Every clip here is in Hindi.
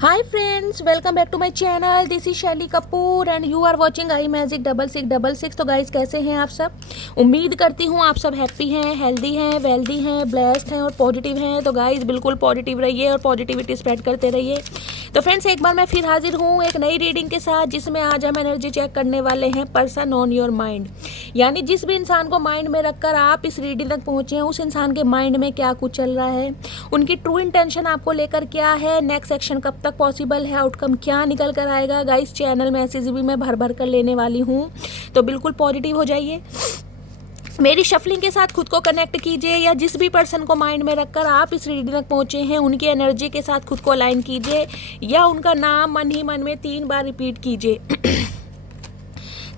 Hi friends, welcome back to my channel. This is Shaili Kapoor and you are watching I magic 6666। तो गाइस, कैसे हैं आप सब? उम्मीद करती हूँ आप सब हैप्पी हैं, हेल्दी हैं, वेल्दी हैं, ब्लेस्ड हैं और पॉजिटिव हैं। तो गाइस, बिल्कुल पॉजिटिव रहिए और पॉजिटिविटी स्प्रेड करते रहिए। तो फ्रेंड्स, एक बार मैं फिर हाजिर हूँ एक नई रीडिंग के साथ, जिसमें आज हम एनर्जी चेक करने वाले हैं पर्सन ऑन योर माइंड। यानी जिस भी इंसान को माइंड में रखकर आप इस रीडिंग तक पहुँचे हैं, उस इंसान के माइंड में क्या कुछ चल रहा है, उनकी ट्रू इंटेंशन आपको लेकर क्या है, नेक्स्ट एक्शन कब तक पॉसिबल है, आउटकम क्या निकल कर आएगा। गाइस, चैनल मैसेज भी मैं भर भर कर लेने वाली हूँ, तो बिल्कुल पॉजिटिव हो जाइए। मेरी शफलिंग के साथ खुद को कनेक्ट कीजिए, या जिस भी पर्सन को माइंड में रखकर आप इस रीडिंग तक पहुँचे हैं, उनकी एनर्जी के साथ खुद को अलाइन कीजिए, या उनका नाम मन ही मन में 3 बार रिपीट कीजिए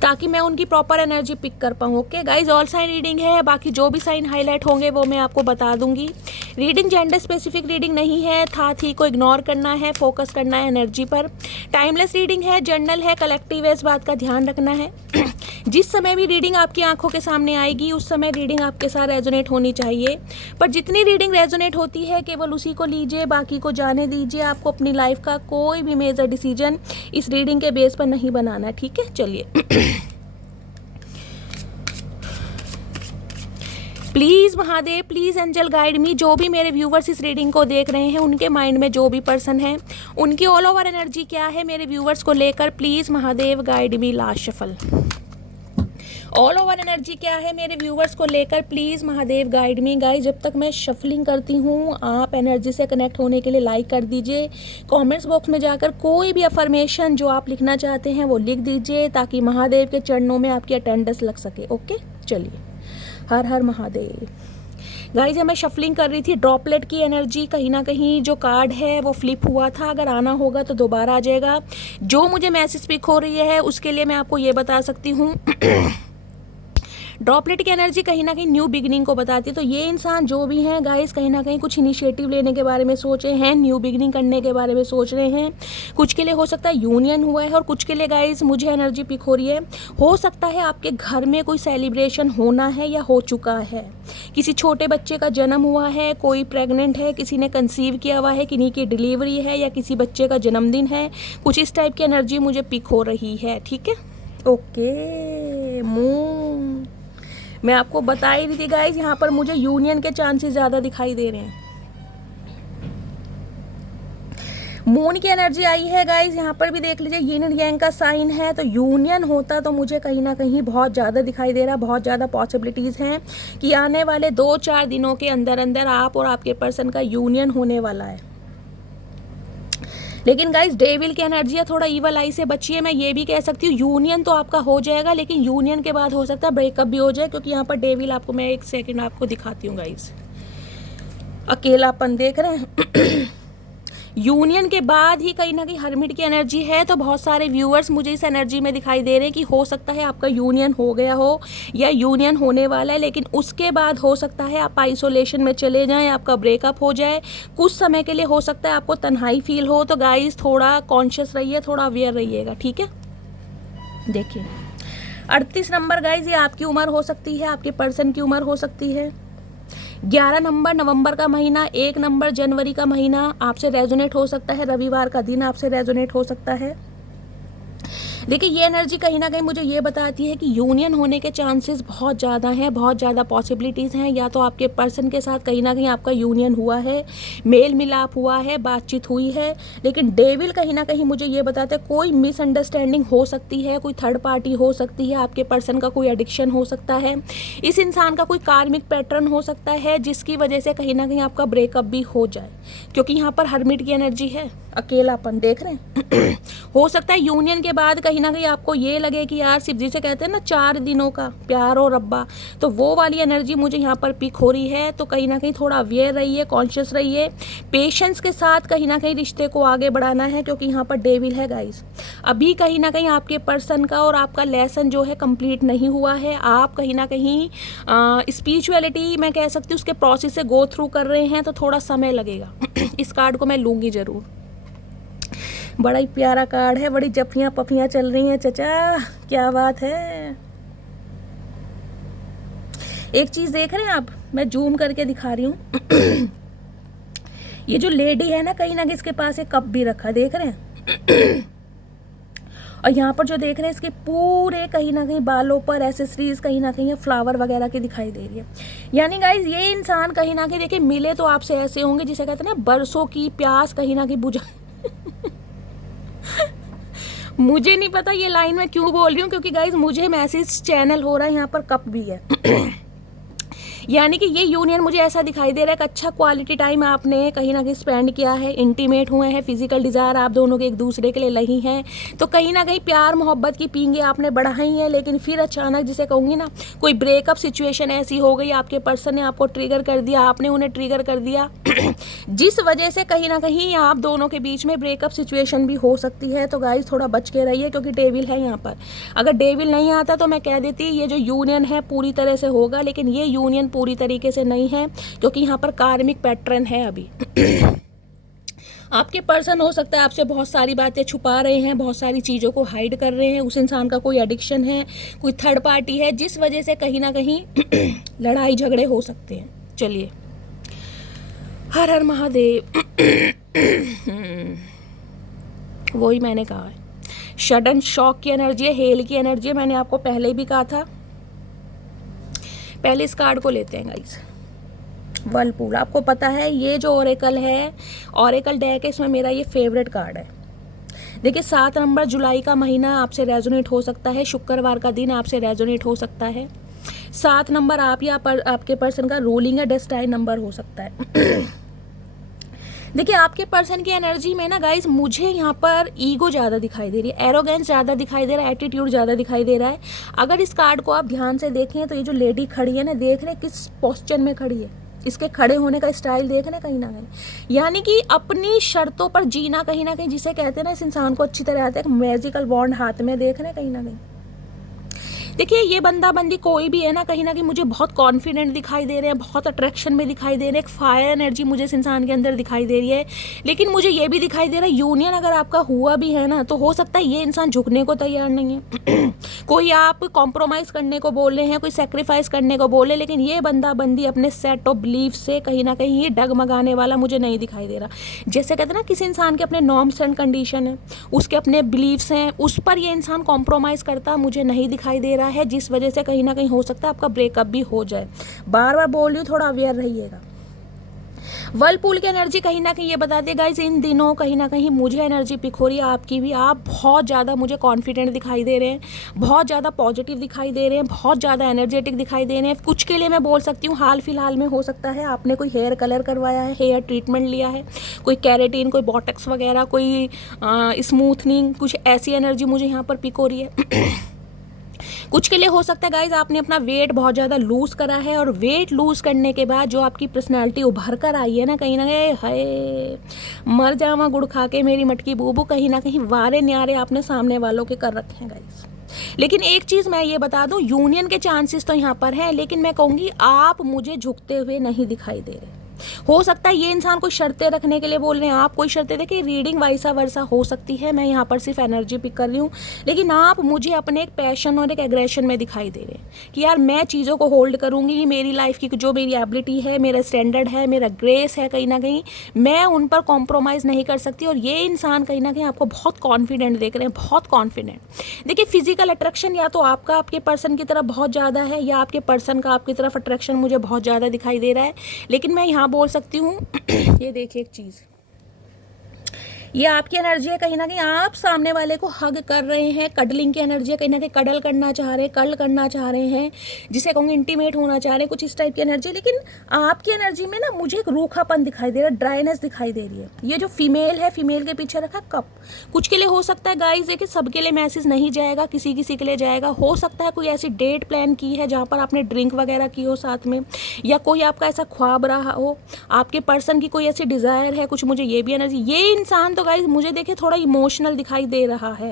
ताकि मैं उनकी प्रॉपर एनर्जी पिक कर पाऊँ। Okay guys, all sign reading है, बाकी जो भी साइन हाईलाइट होंगे वो मैं आपको बता दूंगी। रीडिंग जेंडर स्पेसिफिक रीडिंग नहीं है, था थी को इग्नोर करना है, फोकस करना है एनर्जी पर। टाइमलेस रीडिंग है, जर्नल है, कलेक्टिव है, इस बात का ध्यान रखना है। जिस समय भी रीडिंग आपकी आंखों के सामने आएगी, उस समय रीडिंग आपके साथ रेजोनेट होनी चाहिए। पर जितनी रीडिंग रेजोनेट होती है, केवल उसी को लीजिए, बाकी को जाने दीजिए। आपको अपनी लाइफ का कोई भी मेजर डिसीजन इस रीडिंग के बेस पर नहीं बनाना है, ठीक है? चलिए। Please Mahadev, please angel guide me. जो भी मेरे व्यूवर्स इस रीडिंग को देख रहे हैं, उनके माइंड में जो भी पर्सन है, उनकी ऑल ओवर एनर्जी क्या है मेरे व्यूवर्स को लेकर, please Mahadev guide me. Last shuffle, all over energy क्या है मेरे व्यूवर्स को लेकर, please Mahadev guide me. Guys, जब तक मैं शफलिंग करती हूँ, आप एनर्जी से कनेक्ट होने के लिए लाइक कर दीजिए। कमेंट्स बॉक्स में जाकर कोई भी अफर्मेशन जो आप लिखना चाहते हैं वो लिख दीजिए, ताकि महादेव के चरणों में आपकी अटेंडेंस लग सके। ओके, चलिए। हर हर महादेव। गाइस, जब मैं शफलिंग कर रही थी, ड्रॉपलेट की एनर्जी कहीं ना कहीं जो कार्ड है वो फ्लिप हुआ था। अगर आना होगा तो दोबारा आ जाएगा। जो मुझे मैसेज पिक हो रही है, उसके लिए मैं आपको ये बता सकती हूँ ड्रॉपलेट की एनर्जी कहीं ना कहीं न्यू बिगिनिंग को बताती है। तो ये इंसान जो भी हैं गाइस, कहीं ना कहीं कुछ इनिशिएटिव लेने के बारे में सोचे हैं, न्यू बिगिनिंग करने के बारे में सोच रहे हैं। कुछ के लिए हो सकता है यूनियन हुआ है, और कुछ के लिए गाइस मुझे एनर्जी पिक हो रही है, हो सकता है आपके घर में कोई सेलिब्रेशन होना है या हो चुका है। किसी छोटे बच्चे का जन्म हुआ है, कोई प्रेग्नेंट है, किसी ने कंसीव किया हुआ है, किन्हीं की डिलीवरी है, या किसी बच्चे का जन्मदिन है। कुछ इस टाइप की एनर्जी मुझे पिक हो रही है, ठीक है? Okay, moon. मैं आपको बता ही रही थी गाइस, यहाँ पर मुझे यूनियन के चांसेस ज़्यादा दिखाई दे रहे हैं। मून की एनर्जी आई है गाइस, यहाँ पर भी देख लीजिए, यिन एंड यांग का साइन है, तो यूनियन होता तो मुझे कहीं ना कहीं बहुत ज़्यादा दिखाई दे रहा। बहुत ज़्यादा पॉसिबिलिटीज़ हैं कि आने वाले 2-4 दिनों के अंदर अंदर आप और आपके पर्सन का यूनियन होने वाला है। लेकिन गाइस, डेविल की एनर्जी है, थोड़ा ईवल आई से बचिए। मैं ये भी कह सकती हूँ यूनियन तो आपका हो जाएगा, लेकिन यूनियन के बाद हो सकता है ब्रेकअप भी हो जाए, क्योंकि यहाँ पर डेविल आपको, मैं एक सेकंड आपको दिखाती हूँ गाइस, अकेलापन देख रहे हैं यूनियन के बाद ही कहीं ना कहीं हर्मिट की एनर्जी है। तो बहुत सारे व्यूअर्स मुझे इस एनर्जी में दिखाई दे रहे हैं कि हो सकता है आपका यूनियन हो गया हो, या यूनियन होने वाला है, लेकिन उसके बाद हो सकता है आप आइसोलेशन में चले जाएं, आपका ब्रेकअप हो जाए। कुछ समय के लिए हो सकता है आपको तन्हाई फील हो। तो गाइस, थोड़ा कॉन्शियस रहिए, थोड़ा अवेयर रहिएगा, ठीक है? देखिए, 38 नंबर गाइस, ये आपकी उम्र हो सकती है, आपके पर्सन की उम्र हो सकती है। 11 नंबर नवंबर का महीना, 1 नंबर जनवरी का महीना आपसे रेजोनेट हो सकता है। रविवार का दिन आपसे रेजोनेट हो सकता है। देखिए, ये एनर्जी कहीं ना कहीं मुझे ये बताती है कि यूनियन होने के चांसेस बहुत ज़्यादा हैं, बहुत ज़्यादा पॉसिबिलिटीज़ हैं। या तो आपके पर्सन के साथ कहीं ना कहीं आपका यूनियन हुआ है, मेल मिलाप हुआ है, बातचीत हुई है। लेकिन डेविल कहीं ना कहीं मुझे ये बताता है कोई मिसअंडरस्टैंडिंग हो सकती है, कोई थर्ड पार्टी हो सकती है, आपके पर्सन का कोई एडिक्शन हो सकता है, इस इंसान का कोई कार्मिक पैटर्न हो सकता है, जिसकी वजह से कहीं ना कहीं आपका ब्रेकअप भी हो जाए। क्योंकि यहाँ पर हर्मिट की एनर्जी है, अकेलापन देख रहे हैं हो सकता है यूनियन के बाद कहीं ना कहीं आपको ये लगे कि यार, शिव जी से कहते हैं ना 4 दिनों का प्यार और रब्बा, तो वो वाली एनर्जी मुझे यहाँ पर पिक हो रही है। तो कहीं ना कहीं थोड़ा अवेयर रहिए, कॉन्शियस रहिए, पेशेंस के साथ कहीं ना कहीं रिश्ते को आगे बढ़ाना है, क्योंकि यहाँ पर डेविल है गाइस। अभी कहीं ना कहीं आपके पर्सन का और आपका लेसन जो है कंप्लीट नहीं हुआ है। आप कहीं ना कहीं स्पिरिचुअलिटी, मैं कह सकती हूँ, उसके प्रोसेस से गो थ्रू कर रहे हैं, तो थोड़ा समय लगेगा इस कार्ड को मैं लूँगी ज़रूर। बड़ा ही प्यारा कार्ड है, बड़ी जफियाँ पफियाँ चल रही हैं चचा, क्या बात है। एक चीज़ देख रहे हैं आप, मैं जूम करके दिखा रही हूँ ये जो लेडी है ना कहीं इसके पास एक कप भी रखा, देख रहे हैं। और यहाँ पर जो देख रहे हैं इसके पूरे कहीं ना कहीं बालों पर एसेसरीज कहीं ना कहीं फ्लावर वगैरह की दिखाई दे रही है। यानी गाइज ये इंसान कहीं ना कहीं देखिए मिले तो आपसे ऐसे होंगे जिसे कहते हैं ना बरसों की प्यास कहीं ना कहीं बुझा मुझे नहीं पता ये लाइन मैं क्यों बोल रही हूँ, क्योंकि गाइज मुझे मैसेज चैनल हो रहा है, यहाँ पर कप भी है। यानी कि ये यूनियन मुझे ऐसा दिखाई दे रहा है कि अच्छा क्वालिटी टाइम आपने कहीं ना कहीं स्पेंड किया है, इंटीमेट हुए हैं, फिजिकल डिज़ायर आप दोनों के एक दूसरे के लिए लही हैं, तो कहीं ना कहीं प्यार मोहब्बत की पींगे आपने बढ़ाई हैं। लेकिन फिर अचानक जिसे कहूँगी ना कोई ब्रेकअप सिचुएशन ऐसी हो गई, आपके पर्सन ने आपको ट्रिगर कर दिया, आपने उन्हें ट्रिगर कर दिया जिस वजह से कहीं ना कहीं आप दोनों के बीच में ब्रेकअप सिचुएशन भी हो सकती है। तो गाइज थोड़ा बच के रहिए, क्योंकि डेविल है यहाँ पर। अगर डेविल नहीं आता तो मैं कह देती ये जो यूनियन है पूरी तरह से होगा, लेकिन ये यूनियन पूरी तरीके से नहीं है, क्योंकि यहाँ पर कार्मिक पैटर्न है अभी। आपके पर्सन हो सकता है आपसे बहुत सारी बातें छुपा रहे हैं, बहुत सारी चीज़ों को हाइड कर रहे हैं, उस इंसान का कोई एडिक्शन है, कोई थर्ड पार्टी है, जिस वजह से कहीं ना कहीं लड़ाई झगड़े हो सकते हैं। चलिए, हर हर महादेव। वही मैंने कहा है, सडन शॉक की एनर्जी है, हेल की एनर्जी है, मैंने आपको पहले भी कहा था। पहले इस कार्ड को लेते हैं गाइस, वर्लपूल। आपको पता है ये जो ओरेकल है, ओरेकल डेक है, इसमें मेरा ये फेवरेट कार्ड है। देखिए 7 नंबर जुलाई का महीना आपसे रेजोनेट हो सकता है, शुक्रवार का दिन आपसे रेजोनेट हो सकता है। 7 नंबर आप या आपके पर्सन का रूलिंग या डेस्टाइन नंबर हो सकता है। देखिए आपके पर्सन की एनर्जी में ना गाइज मुझे यहाँ पर ईगो ज़्यादा दिखाई दे रही है, एरोगेंस ज़्यादा दिखाई दे रहा है, एटीट्यूड ज़्यादा दिखाई दे रहा है। अगर इस कार्ड को आप ध्यान से देखें तो ये जो लेडी खड़ी है ना, देख रहे किस पोस्चर में खड़ी है, इसके खड़े होने का स्टाइल देख रहे कहीं ना कहीं, यानी कि अपनी शर्तों पर जीना कहीं ना कहीं, जिसे कहते हैं ना इस इंसान को अच्छी तरह आता है, मैजिकल बॉन्ड हाथ में देख रहे कहीं ना कहीं। देखिए ये बंदा बंदी कोई भी है ना कहीं मुझे बहुत कॉन्फिडेंट दिखाई दे रहे हैं, बहुत अट्रैक्शन में दिखाई दे रहे हैं, एक फायर एनर्जी मुझे इस इंसान के अंदर दिखाई दे रही है। लेकिन मुझे ये भी दिखाई दे रहा है यूनियन अगर आपका हुआ भी है ना, तो हो सकता है ये इंसान झुकने को तैयार नहीं है। कोई आप कॉम्प्रोमाइज़ करने को बोल रहे हैं, कोई सेक्रीफाइस करने को बोल रहे हैं, लेकिन ये बंदा बंदी अपने सेट ऑफ बिलीफ से कहीं ना कहीं ये डगमगाने वाला मुझे नहीं दिखाई दे रहा। जैसे कहते हैं ना किसी इंसान के अपने नॉर्म्स एंड कंडीशन है, उसके अपने बिलीव्स हैं, उस पर ये इंसान कॉम्प्रोमाइज़ करता मुझे नहीं दिखाई दे रहा है, जिस वजह से कहीं ना कहीं हो सकता है आपका ब्रेकअप भी हो जाए। बार बार बोल रही हूँ, थोड़ा अवेयर रहिएगा। वर्लपूल की एनर्जी कहीं ना कहीं ये बताती है गाइस, इन दिनों कहीं ना कहीं मुझे एनर्जी पिक हो रही है आपकी भी। आप बहुत ज़्यादा मुझे कॉन्फिडेंट दिखाई दे रहे हैं, बहुत ज़्यादा पॉजिटिव दिखाई दे रहे हैं, बहुत ज़्यादा एनर्जेटिक दिखाई दे रहे हैं। कुछ के लिए मैं बोल सकती हूँ हाल फिलहाल में हो सकता है आपने कोई हेयर कलर करवाया है, हेयर ट्रीटमेंट लिया है, कोई कैरेटीन, कोई बॉटक्स वगैरह, कोई स्मूथनिंग, कुछ ऐसी एनर्जी मुझे यहाँ पर पिक हो रही है। कुछ के लिए हो सकता है गाइज आपने अपना वेट बहुत ज़्यादा लूज़ करा है, और वेट लूज़ करने के बाद जो आपकी पर्सनैलिटी उभर कर आई है ना कहीं हाय मर जावा गुड़ खा के मेरी मटकी बूबू, कहीं ना कहीं वारे न्यारे आपने सामने वालों के कर रखे हैं गाइज। लेकिन एक चीज़ मैं ये बता दूं, यूनियन के चांसेस तो यहाँ पर हैं, लेकिन मैं कहूँगी आप मुझे झुकते हुए नहीं दिखाई दे रहे। हो सकता है ये इंसान कोई शर्तें रखने के लिए बोल रहे हैं, आप कोई शर्तें, देखिए रीडिंग वाइसा वर्सा हो सकती है, मैं यहाँ पर सिर्फ एनर्जी पिक कर रही हूँ। लेकिन आप मुझे अपने एक पैशन और एक एग्रेशन में दिखाई दे रहे हैं कि यार मैं चीज़ों को होल्ड करूँगी, मेरी लाइफ की जो मेरी एबिलिटी है, मेरा स्टैंडर्ड है, मेरा ग्रेस है, कहीं ना कहीं मैं उन पर कॉम्प्रोमाइज़ नहीं कर सकती। और ये इंसान कहीं ना कहीं आपको बहुत कॉन्फिडेंट देख रहे हैं, बहुत कॉन्फिडेंट। देखिए फिजिकल अट्रैक्शन या तो आपका आपके पर्सन की तरफ बहुत ज़्यादा है, या आपके पर्सन का आपकी तरफ अट्रैक्शन मुझे बहुत ज़्यादा दिखाई दे रहा है। लेकिन मैं यहाँ बोल सकती हूँ ये देखिए एक चीज़, ये आपकी एनर्जी है, कहीं ना कहीं आप सामने वाले को हग कर रहे हैं, कडलिंग की एनर्जी है, कहीं ना कहीं कडल करना चाह रहे हैं, कर्ल करना चाह रहे हैं, जिसे कहूँगी इंटीमेट होना चाह रहे हैं, कुछ इस टाइप की एनर्जी। लेकिन आपकी एनर्जी में ना मुझे एक रूखापन दिखाई दे रहा है, ड्राइनेस दिखाई दे रही है। ये जो फीमेल है, फीमेल के पीछे रखा कप, कुछ के लिए हो सकता है गाइस, देखिए सबके लिए मैसेज नहीं जाएगा, किसी किसी के लिए जाएगा। हो सकता है कोई ऐसी डेट प्लान की है जहाँ पर आपने ड्रिंक वगैरह की हो साथ में, या कोई आपका ऐसा ख्वाब रहा हो, आपके पर्सन की कोई ऐसी डिज़ायर है कुछ, मुझे ये भी एनर्जी। ये इंसान तो गाइस मुझे देखिए थोड़ा इमोशनल दिखाई दे रहा है।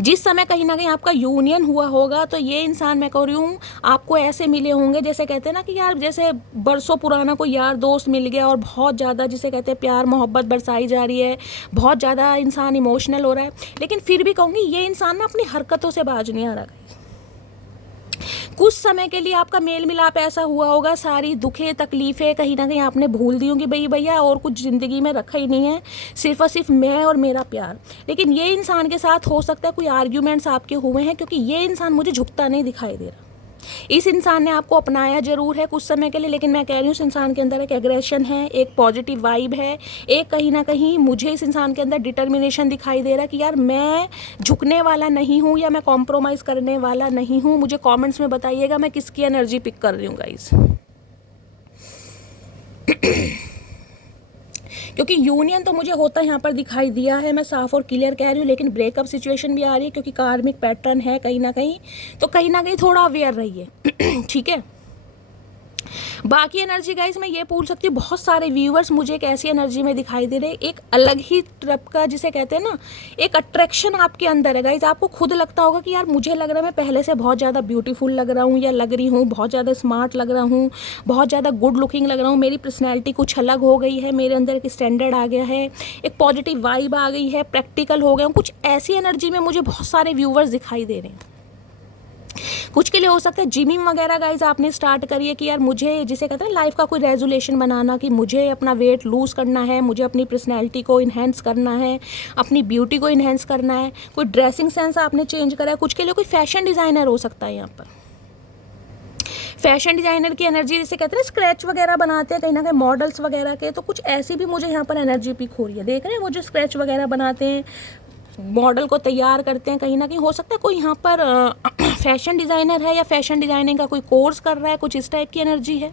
जिस समय कहीं ना कहीं आपका यूनियन हुआ होगा, तो ये इंसान मैं कह रही हूँ आपको ऐसे मिले होंगे जैसे कहते हैं ना कि यार जैसे बरसों पुराना कोई यार दोस्त मिल गया, और बहुत ज़्यादा जिसे कहते हैं प्यार मोहब्बत बरसाई जा रही है, बहुत ज़्यादा इंसान इमोशनल हो रहा है। लेकिन फिर भी कहूँगी ये इंसान ना अपनी हरकतों से बाज नहीं आ रहा। कुछ समय के लिए आपका मेल मिलाप ऐसा हुआ होगा, सारी दुखें तकलीफ़ें कहीं ना कहीं आपने भूल दी होंगी, भाई भैया और कुछ ज़िंदगी में रखा ही नहीं है, सिर्फ और सिर्फ मैं और मेरा प्यार। लेकिन ये इंसान के साथ हो सकता है कोई आर्ग्यूमेंट्स आपके हुए हैं, क्योंकि ये इंसान मुझे झुकता नहीं दिखाई दे रहा। इस इंसान ने आपको अपनाया जरूर है कुछ समय के लिए, लेकिन मैं कह रही हूँ इस इंसान के अंदर एक एग्रेशन है, एक पॉजिटिव वाइब है, एक कहीं ना कहीं मुझे इस इंसान के अंदर डिटर्मिनेशन दिखाई दे रहा है कि यार मैं झुकने वाला नहीं हूँ या मैं कॉम्प्रोमाइज़ करने वाला नहीं हूँ। मुझे कमेंट्स में बताइएगा मैं किसकी एनर्जी पिक कर रही हूँ गाइस। क्योंकि यूनियन तो मुझे होता यहाँ पर दिखाई दिया है, मैं साफ और क्लियर कह रही हूँ, लेकिन ब्रेकअप सिचुएशन भी आ रही है, क्योंकि कार्मिक पैटर्न है कहीं ना कहीं, तो कहीं ना कहीं थोड़ा अवेयर रहिए। ठीक है। बाकी एनर्जी गाइज मैं ये पूछ सकती हूँ, बहुत सारे व्यूअर्स मुझे एक ऐसी एनर्जी में दिखाई दे रहे हैं, एक अलग ही तरफ का जिसे कहते हैं ना, एक अट्रैक्शन आपके अंदर है गाइज। आपको खुद लगता होगा कि यार मुझे लग रहा है मैं पहले से बहुत ज़्यादा ब्यूटीफुल लग रहा हूँ या लग रही हूँ, बहुत ज़्यादा स्मार्ट लग रहा हूँ, बहुत ज़्यादा गुड लुकिंग लग रहा हूँ, मेरी पर्सनैलिटी कुछ अलग हो गई है, मेरे अंदर एक स्टैंडर्ड आ गया है, एक पॉजिटिव वाइब आ गई है, प्रैक्टिकल हो गया हूँ, कुछ ऐसी एनर्जी में मुझे बहुत सारे व्यूअर्स दिखाई दे रहे हैं। कुछ के लिए हो सकता है जिमिंग वगैरह गाइज आपने स्टार्ट करी है कि यार मुझे, जिसे कहते हैं लाइफ का कोई रेजोल्यूशन बनाना कि मुझे अपना वेट लूज़ करना है, मुझे अपनी पर्सनैलिटी को इन्हेंस करना है, अपनी ब्यूटी को इन्हेंस करना है, कोई ड्रेसिंग सेंस आपने चेंज करा है। कुछ के लिए कोई फैशन डिज़ाइनर हो सकता है यहाँ पर, फैशन डिज़ाइनर की एनर्जी, जिसे कहते हैं स्क्रैच वगैरह बनाते हैं कहीं ना कहीं मॉडल्स वगैरह के, तो कुछ ऐसी भी मुझे यहाँ पर एनर्जी पिक हो रही है। देख रहे हैं वो जो स्क्रैच वगैरह बनाते हैं, मॉडल को तैयार करते हैं, कहीं ना कहीं हो सकता है कोई यहाँ पर फैशन डिज़ाइनर है या फैशन डिज़ाइनिंग का कोई कोर्स कर रहा है, कुछ इस टाइप की एनर्जी है।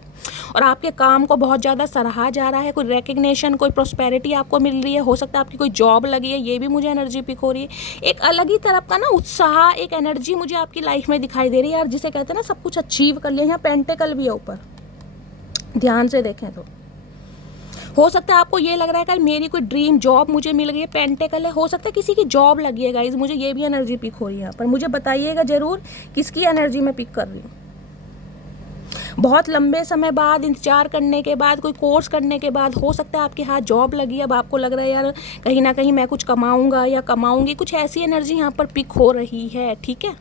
और आपके काम को बहुत ज़्यादा सराहा जा रहा है, कोई रिकग्निशन, कोई प्रॉस्पेरिटी आपको मिल रही है, हो सकता है आपकी कोई जॉब लगी है, ये भी मुझे एनर्जी पिक हो रही है। एक अलग ही तरफ का ना उत्साह, एक एनर्जी मुझे आपकी लाइफ में दिखाई दे रही है यार, जिसे कहते हैं ना सब कुछ अचीव कर लिया। यहाँ पेंटिकल भी है ऊपर, ध्यान से देखें तो हो सकता है आपको ये लग रहा है कि मेरी कोई ड्रीम जॉब मुझे मिल गई है, पेंटिकल है, हो सकता है किसी की जॉब लगी है गाइज, मुझे ये भी एनर्जी पिक हो रही है यहाँ पर। मुझे बताइएगा ज़रूर किसकी एनर्जी में पिक कर रही हूँ। बहुत लंबे समय बाद, इंतजार करने के बाद, कोई कोर्स करने के बाद हो सकता है आपके हाथ जॉब लगी, अब आपको लग रहा है यार कहीं ना कहीं मैं कुछ कमाऊँगा या कमाऊँगी, कुछ ऐसी एनर्जी यहाँ पर पिक हो रही है। ठीक है।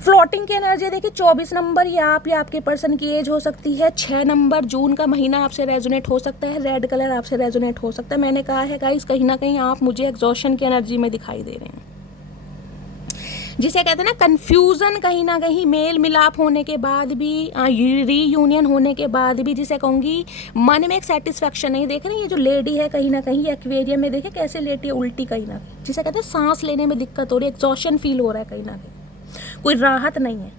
फ्लोटिंग की एनर्जी देखिए 24 नंबर, या आप या आपके पर्सन की एज हो सकती है, 6 नंबर जून का महीना आपसे रेजोनेट हो सकता है, रेड कलर आपसे रेजोनेट हो सकता है। मैंने कहा है गाइस कहीं ना कहीं आप मुझे एग्जॉशन की एनर्जी में दिखाई दे रहे हैं, जिसे कहते हैं ना कन्फ्यूज़न, कहीं ना कहीं मेल मिलाप होने के बाद भी, रीयूनियन होने के बाद भी, जिसे कहूँगी मन में एक सेटिस्फैक्शन नहीं। देख रहे हैं ये जो लेडी है कहीं ना कहीं एक्वेरियम में, देखे कैसे लेटी है उल्टी, कहीं ना कहीं जिसे कहते हैं सांस लेने में दिक्कत हो रही है, एग्जॉशन फील हो रहा है, कहीं ना कहीं कोई राहत नहीं है।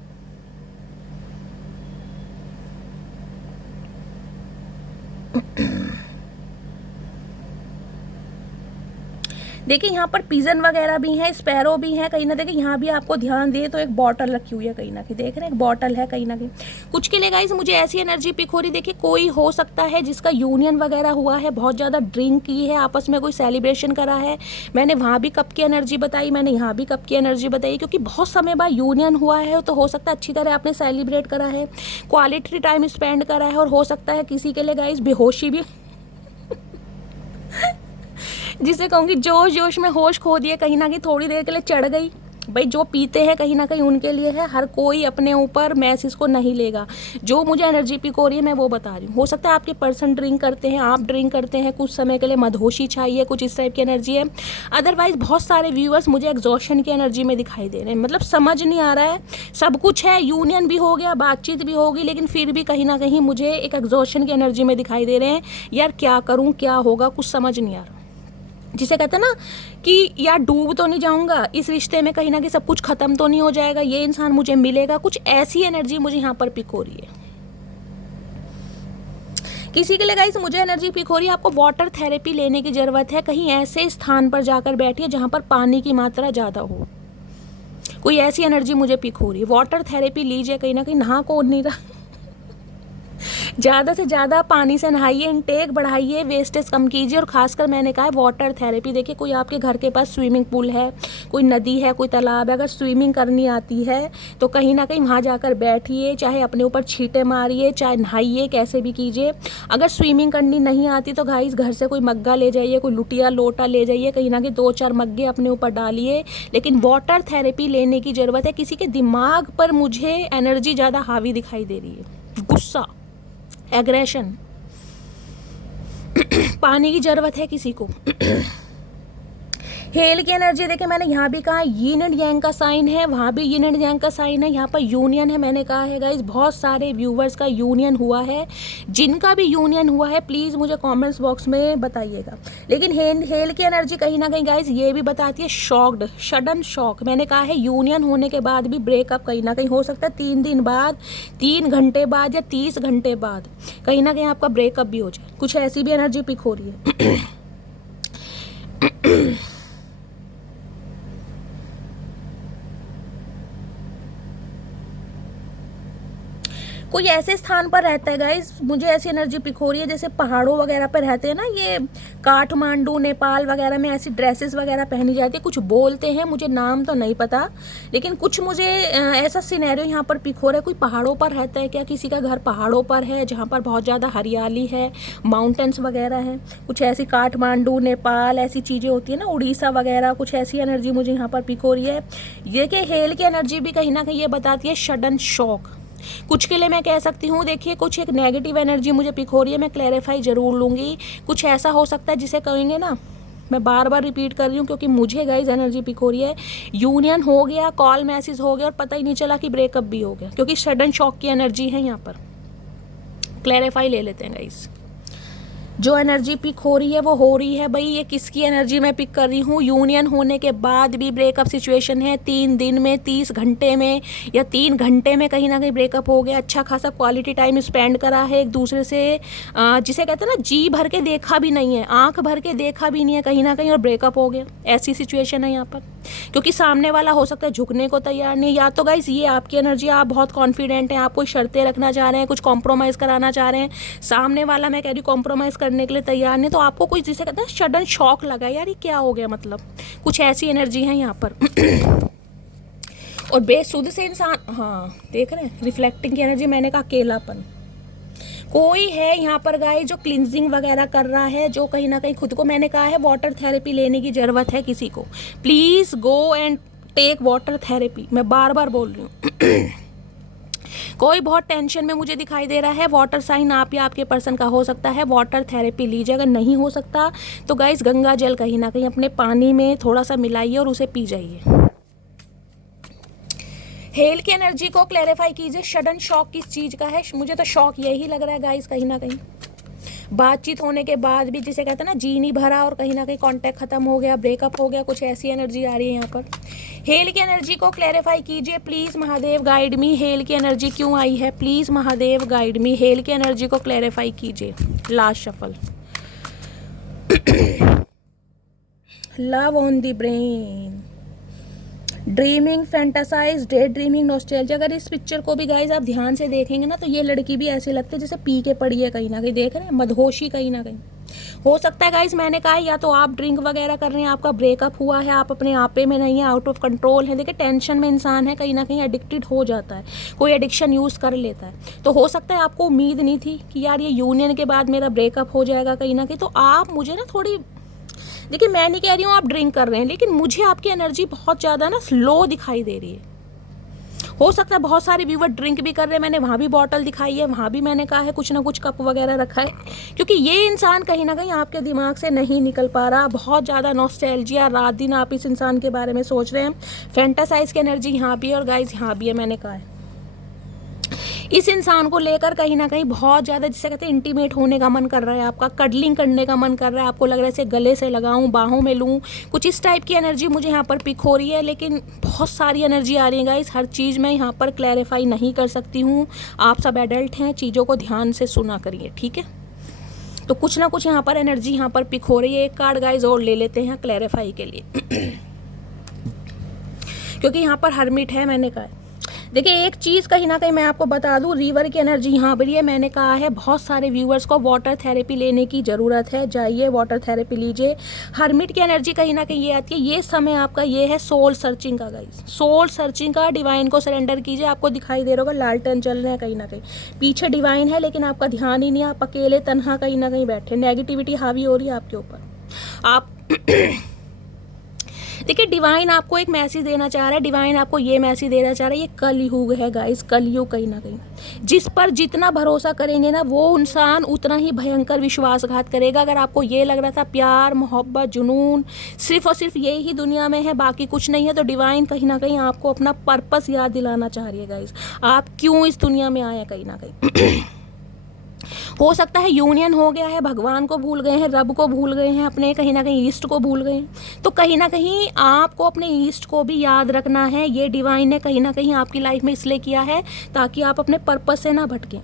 देखिए यहाँ पर पिजन वगैरह भी हैं, स्पैरो भी हैं, कहीं ना देखिए यहाँ भी आपको ध्यान दे तो एक बॉटल रखी हुई है कहीं ना कहीं, देख रहे हैं एक बॉटल है कहीं ना कहीं। कुछ के लिए गाइस मुझे ऐसी एनर्जी पिक हो रही, देखिए कोई हो सकता है जिसका यूनियन वगैरह हुआ है, बहुत ज़्यादा ड्रिंक की है, आपस में कोई सेलिब्रेशन करा है। मैंने वहाँ भी कप की एनर्जी बताई, मैंने यहाँ भी कप की एनर्जी बताई, क्योंकि बहुत समय बाद यूनियन हुआ है तो हो सकता है अच्छी तरह आपने सेलिब्रेट करा है, क्वालिटी टाइम स्पेंड करा है, और हो सकता है किसी के लिए गाइस बेहोशी भी जिसे कहूँगी जोश जोश में होश खो दिए, कहीं ना कहीं थोड़ी देर के लिए चढ़ गई। भाई जो पीते हैं कहीं ना कहीं उनके लिए है, हर कोई अपने ऊपर मैसेज को नहीं लेगा। जो मुझे एनर्जी पिक हो रही है मैं वो बता रही हूँ। हो सकता है आपके पर्सन ड्रिंक करते हैं, आप ड्रिंक करते हैं, कुछ समय के लिए मदहोशी चाहिए, कुछ इस टाइप की एनर्जी है। अदरवाइज बहुत सारे व्यूअर्स मुझे एग्जॉशन की एनर्जी में दिखाई दे रहे हैं, मतलब समझ नहीं आ रहा है, सब कुछ है, यूनियन भी हो गया, बातचीत भी होगी, लेकिन फिर भी कहीं ना कहीं मुझे एक एग्जॉशन की एनर्जी में दिखाई दे रहे हैं। यार क्या करूँ, क्या होगा, कुछ समझ नहीं आ रहा, जिसे कहते हैं ना कि यार डूब तो नहीं जाऊंगा इस रिश्ते में, कहीं ना कहीं सब कुछ खत्म तो नहीं हो जाएगा, ये इंसान मुझे मिलेगा, कुछ ऐसी एनर्जी मुझे यहाँ पर पिक हो रही है। किसी के लिए गाइस मुझे एनर्जी पिक हो रही है, आपको वाटर थेरेपी लेने की ज़रूरत है, कहीं ऐसे स्थान पर जाकर बैठिए जहाँ पर पानी की मात्रा ज़्यादा हो, कोई ऐसी एनर्जी मुझे पिक हो रही है। वाटर थेरेपी लीजिए, कहीं ना कहीं नहा कौन नहीं रहा ज़्यादा से ज़्यादा पानी से नहाइए, इनटेक बढ़ाइए, वेस्टेज कम कीजिए, और खासकर मैंने कहा है वाटर थेरेपी। देखिए कोई आपके घर के पास स्विमिंग पूल है, कोई नदी है, कोई तालाब है, अगर स्विमिंग करनी आती है तो कहीं ना कहीं वहाँ जाकर बैठिए, चाहे अपने ऊपर छींटे मारिए, चाहे नहाइए, कैसे भी कीजिए। अगर स्विमिंग करनी नहीं आती तो गाइस घर से कोई मग्गा ले जाइए, कोई लुटिया लोटा ले जाइए, कहीं ना कहीं 2-4 मग्गे अपने ऊपर डालिए, लेकिन वाटर थेरेपी लेने की ज़रूरत है। किसी के दिमाग पर मुझे एनर्जी ज़्यादा हावी दिखाई दे रही है, गुस्सा, एग्रेशन, पानी की ज़रूरत है किसी को। हेल की एनर्जी देखिए, मैंने यहाँ भी कहा यीन एंड यांग का साइन है, वहाँ भी यीन एंड यांग का साइन है, यहाँ पर यूनियन है। मैंने कहा है गाइस बहुत सारे व्यूवर्स का यूनियन हुआ है, जिनका भी यूनियन हुआ है प्लीज़ मुझे कमेंट्स बॉक्स में बताइएगा। लेकिन हेल की एनर्जी कहीं ना कहीं गाइस ये भी बताती है शॉक्ड, सडन शॉक। मैंने कहा है यूनियन होने के बाद भी ब्रेकअप कहीं ना कहीं हो सकता है, 3 दिन बाद, 3 घंटे बाद या 30 घंटे बाद कहीं ना कहीं आपका ब्रेकअप भी हो जाए। कुछ ऐसी भी एनर्जी पिक हो रही है। कोई ऐसे स्थान पर रहता है गाइस, मुझे ऐसी एनर्जी पिक हो रही है जैसे पहाड़ों वगैरह पर रहते हैं ना, ये काठमांडू, नेपाल वगैरह में ऐसी ड्रेसेस वगैरह पहनी जाती है, कुछ बोलते हैं, मुझे नाम तो नहीं पता, लेकिन कुछ मुझे ऐसा सिनेरियो यहाँ पर पिक हो रहा है। कोई पहाड़ों पर रहता है क्या, किसी का घर पहाड़ों पर है जहाँ पर बहुत ज़्यादा हरियाली है, माउंटेन्स वगैरह हैं, कुछ ऐसी काठमांडू, नेपाल ऐसी चीज़ें होती है ना, उड़ीसा वगैरह, कुछ ऐसी एनर्जी मुझे यहाँ पर पिक हो रही है। ये कि हेल की एनर्जी भी कहीं ना कहीं ये बताती है सडन शॉक। कुछ के लिए मैं कह सकती हूँ, देखिए कुछ एक नेगेटिव एनर्जी मुझे पिक हो रही है, मैं क्लैरिफाई ज़रूर लूँगी। कुछ ऐसा हो सकता है जिसे कहेंगे ना, मैं बार बार रिपीट कर रही हूँ क्योंकि मुझे गाइस एनर्जी पिक हो रही है, यूनियन हो गया, कॉल मैसेज हो गया और पता ही नहीं चला कि ब्रेकअप भी हो गया, क्योंकि सडन शॉक की एनर्जी है यहाँ पर। क्लैरिफाई ले लेते हैं गाइस, जो एनर्जी पिक हो रही है वो हो रही है भाई। ये किसकी एनर्जी मैं पिक कर रही हूँ, यूनियन होने के बाद भी ब्रेकअप सिचुएशन है, 3 दिन में, 30 घंटे में या 3 घंटे में कहीं ना कहीं ब्रेकअप हो गया। अच्छा खासा क्वालिटी टाइम स्पेंड करा है एक दूसरे से, जिसे कहते हैं ना जी भर के देखा भी नहीं है, आंख भर के देखा भी नहीं है कहीं ना कहीं, और ब्रेकअप हो गया। ऐसी सिचुएशन है यहाँ पर, क्योंकि सामने वाला हो सकता है झुकने को तैयार नहीं। या तो गाइस ये आपकी एनर्जी, आप बहुत कॉन्फिडेंट हैं, आप कोई शर्तें रखना चाह रहे हैं, कुछ कॉम्प्रोमाइज़ कराना चाह रहे हैं, सामने वाला मैं कह रही हूँ कॉम्प्रोमाइज़ करने के लिए तैयार नहीं, तो आपको कोई जिसे कहते हैं सडन शॉक लगा, यार ये क्या हो गया, मतलब कुछ ऐसी एनर्जी है यहाँ पर। और बेसुध से इंसान, हाँ देख रहे हैं रिफ्लेक्टिंग की एनर्जी, मैंने कहा अकेलापन। कोई है यहाँ पर गाइस जो क्लिनजिंग वगैरह कर रहा है, जो कहीं ना कहीं खुद को, मैंने कहा है वाटर थेरेपी लेने की ज़रूरत है किसी को, please go and take water therapy, मैं बार बार बोल रही हूँ। कोई बहुत टेंशन में मुझे दिखाई दे रहा है, वाटर साइन आप या आपके पर्सन का हो सकता है, वाटर थेरेपी लीजिए। अगर नहीं हो सकता तो गाइस गंगा जल कहीं ना कहीं अपने पानी में थोड़ा सा मिलाइए और उसे पी जाइए। हेल की एनर्जी को क्लैरिफाई कीजिए, सडन शॉक किस चीज़ का है, मुझे तो शॉक यही लग रहा है गाइस, कहीं ना कहीं बातचीत होने के बाद भी जिसे कहते हैं ना जी नहीं भरा, और कहीं ना कहीं कांटेक्ट खत्म हो गया, ब्रेकअप हो गया, कुछ ऐसी एनर्जी आ रही है यहाँ पर। हेल की एनर्जी को क्लैरिफाई कीजिए please, Mahadev guide me, hell की एनर्जी क्यों आई है, please Mahadev guide me, hell की एनर्जी को क्लैरिफाई कीजिए। Last shuffle, love on the brain, dreaming, fantasize, day dreaming, nostalgia. अगर इस पिक्चर को भी गाइज आप ध्यान से देखेंगे ना तो ये लड़की भी ऐसे लगती है जैसे पी के पड़ी है, कहीं ना कहीं देख रहे हैं, मदहोशी कहीं ना कहीं हो सकता है गाइज। मैंने कहा या तो आप ड्रिंक वगैरह कर रहे हैं, आपका ब्रेकअप हुआ है, आप अपने आपे में नहीं है, आउट ऑफ कंट्रोल है। देखिए टेंशन में इंसान है, कहीं ना कहीं एडिक्टेड हो जाता है, कोई एडिक्शन यूज़ कर लेता है। तो हो सकता है आपको उम्मीद नहीं थी कि यार ये यूनियन के बाद मेरा ब्रेकअप हो जाएगा कहीं ना कहीं, तो आप मुझे ना थोड़ी, देखिए मैं नहीं कह रही हूँ आप ड्रिंक कर रहे हैं, लेकिन मुझे आपकी एनर्जी बहुत ज़्यादा ना स्लो दिखाई दे रही है। हो सकता है बहुत सारे व्यूवर ड्रिंक भी कर रहे हैं, मैंने वहाँ भी बॉटल दिखाई है, वहाँ भी मैंने कहा है कुछ ना कुछ कप वगैरह रखा है, क्योंकि ये इंसान कहीं ना कहीं आपके दिमाग से नहीं निकल पा रहा। बहुत ज़्यादा नॉस्टैल्जिया, रात दिन आप इस इंसान के बारे में सोच रहे हैं। फैंटासाइज की एनर्जी यहाँ भी है और गाइज यहाँ भी है, मैंने कहा है इस इंसान को लेकर कहीं ना कहीं बहुत ज़्यादा जिसे कहते हैं इंटीमेट होने का मन कर रहा है, आपका कडलिंग करने का मन कर रहा है, आपको लग रहा है इसे गले से लगाऊं, बाहों में लूं, कुछ इस टाइप की एनर्जी मुझे यहाँ पर पिक हो रही है। लेकिन बहुत सारी एनर्जी आ रही है गाइस, हर चीज़ मैं यहाँ पर क्लैरिफाई नहीं कर सकती हूँ। आप सब एडल्ट हैं, चीज़ों को ध्यान से सुना करिए, ठीक है। तो कुछ ना कुछ यहाँ पर एनर्जी यहाँ पर पिक हो रही है। एक कार्ड गाइस और ले लेते हैं क्लैरिफाई के लिए क्योंकि यहाँ पर हर्मिट है, मैंने कहा देखिए एक चीज़ कहीं ना कहीं मैं आपको बता दूं, रिवर की एनर्जी यहाँ पर है। मैंने कहा है बहुत सारे व्यूअर्स को वाटर थेरेपी लेने की ज़रूरत है, जाइए वाटर थेरेपी लीजिए। हर्मिट की एनर्जी कहीं ना कहीं ये आती है, ये समय आपका ये है सोल सर्चिंग का गाइस, सोल सर्चिंग का। डिवाइन को सरेंडर कीजिए। आपको दिखाई दे रहा होगा लालटेन चल रहे हैं कहीं ना कहीं, पीछे डिवाइन है लेकिन आपका ध्यान ही नहीं, आप अकेले तनहा कहीं ना कहीं बैठे, नेगेटिविटी हावी हो रही है आपके ऊपर। आप देखिए डिवाइन आपको एक मैसेज देना चाह रहा है, डिवाइन आपको ये मैसेज देना चाह रहा है, ये कलयुग है गाइस, कलयुग कहीं ना कहीं। जिस पर जितना भरोसा करेंगे ना वो इंसान उतना ही भयंकर विश्वासघात करेगा। अगर आपको ये लग रहा था प्यार मोहब्बत जुनून सिर्फ और सिर्फ ये ही दुनिया में है, बाकी कुछ नहीं है, तो डिवाइन कहीं ना कहीं आपको अपना पर्पस याद दिलाना चाह रही है गाइस, आप क्यों इस दुनिया में आए हैं कहीं ना कहीं। हो सकता है यूनियन हो गया है, भगवान को भूल गए हैं, रब को भूल गए हैं, अपने कहीं ना कहीं ईस्ट को भूल गए हैं। तो कहीं ना कहीं आपको अपने ईस्ट को भी याद रखना है। ये डिवाइन ने कहीं ना कहीं आपकी लाइफ में इसलिए किया है ताकि आप अपने पर्पस से ना भटकें।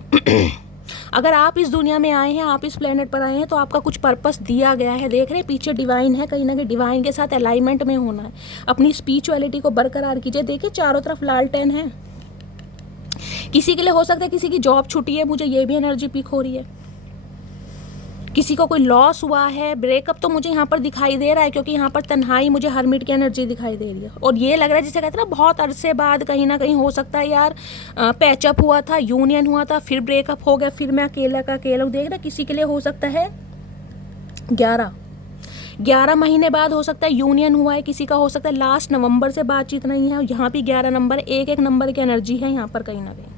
अगर आप इस दुनिया में आए हैं, आप इस प्लेनेट पर आए हैं, तो आपका कुछ पर्पस दिया गया है। देख रहे हैं पीछे डिवाइन है, कहीं ना कहीं डिवाइन के साथ अलाइनमेंट में होना है, अपनी स्पिरिचुअलिटी को बरकरार कीजिए। देखिए चारों तरफ लालटेन है। किसी के लिए हो सकता है किसी की जॉब छुट्टी है, मुझे ये भी एनर्जी पिक हो रही है। किसी को कोई लॉस हुआ है, ब्रेकअप तो मुझे यहाँ पर दिखाई दे रहा है, क्योंकि यहाँ पर तन्हाई मुझे हर्मिट की एनर्जी दिखाई दे रही है। और ये लग रहा है जिसे कहते हैं ना बहुत अरसे बाद कहीं ना कहीं हो सकता है यार पैचअप हुआ था, यूनियन हुआ था, फिर ब्रेकअप हो गया, फिर मैं अकेला का अकेला देख रहा। किसी के लिए हो सकता है 11 महीने बाद हो सकता है यूनियन हुआ है, किसी का हो सकता है लास्ट नवंबर से बातचीत नहीं है। यहाँ भी 11 नंबर, एक नंबर की एनर्जी है यहाँ पर कहीं ना कहीं।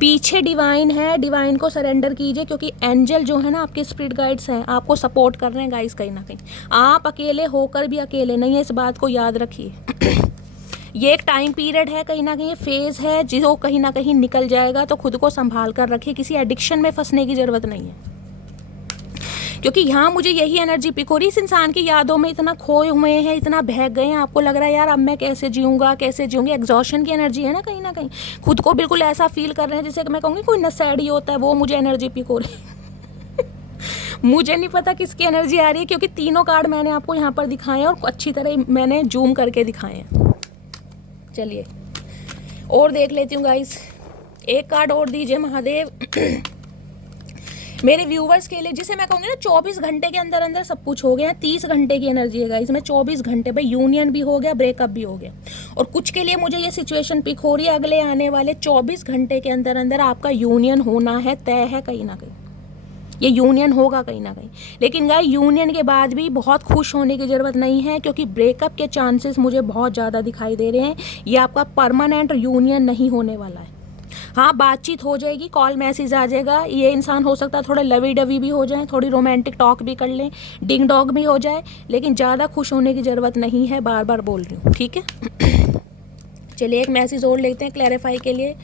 पीछे डिवाइन है, डिवाइन को सरेंडर कीजिए, क्योंकि एंजल जो है ना आपके स्पिरिट गाइड्स हैं, आपको सपोर्ट कर रहे हैं गाइस कहीं ना कहीं। आप अकेले होकर भी अकेले नहीं है, इस बात को याद रखिए। ये एक टाइम पीरियड है कहीं ना कहीं, ये फेज़ है जो कहीं ना कहीं निकल जाएगा, तो खुद को संभाल कर रखिए। किसी एडिक्शन में फंसने की ज़रूरत नहीं है, क्योंकि यहाँ मुझे यही एनर्जी पिक हो रही है। इस इंसान की यादों में इतना खोए हुए हैं, इतना बहक गए हैं, आपको लग रहा है यार अब मैं कैसे जीऊँगा कैसे जीऊँगी। एग्जॉशन की एनर्जी है ना कहीं खुद को बिल्कुल ऐसा फील कर रहे हैं जैसे मैं कहूँगी कोई नशेड़ी होता है, वो मुझे एनर्जी पिक हो रही है। मुझे नहीं पता किसकी एनर्जी आ रही है, क्योंकि तीनों कार्ड मैंने आपको यहाँ पर दिखाए हैं और अच्छी तरह मैंने जूम करके दिखाए हैं। चलिए और देख लेती हूँ गाइस, एक कार्ड और दीजिए महादेव मेरे व्यूवर्स के लिए, जिसे मैं कहूँगी ना 24 घंटे के अंदर अंदर सब कुछ हो गया। 30 घंटे की एनर्जी है गाइस, इसमें 24 घंटे भाई यूनियन भी हो गया, ब्रेकअप भी हो गया। और कुछ के लिए मुझे ये सिचुएशन पिक हो रही है, अगले आने वाले 24 घंटे के अंदर अंदर आपका यूनियन होना है, तय है कहीं ना कहीं, ये यूनियन होगा कहीं ना कहीं। लेकिन गाइस यूनियन के बाद भी बहुत खुश होने की ज़रूरत नहीं है, क्योंकि ब्रेकअप के चांसेस मुझे बहुत ज़्यादा दिखाई दे रहे हैं। ये आपका परमानेंट यूनियन नहीं होने वाला है। हाँ बातचीत हो जाएगी, कॉल मैसेज आ जाएगा, ये इंसान हो सकता है थोड़ा लवी डवी भी हो जाए, थोड़ी रोमांटिक टॉक भी कर लें, डिंग डॉग भी हो जाए, लेकिन ज़्यादा खुश होने की ज़रूरत नहीं है, बार बार बोल रही हूँ, ठीक है। चलिए एक मैसेज और लेते हैं क्लैरिफाई के लिए।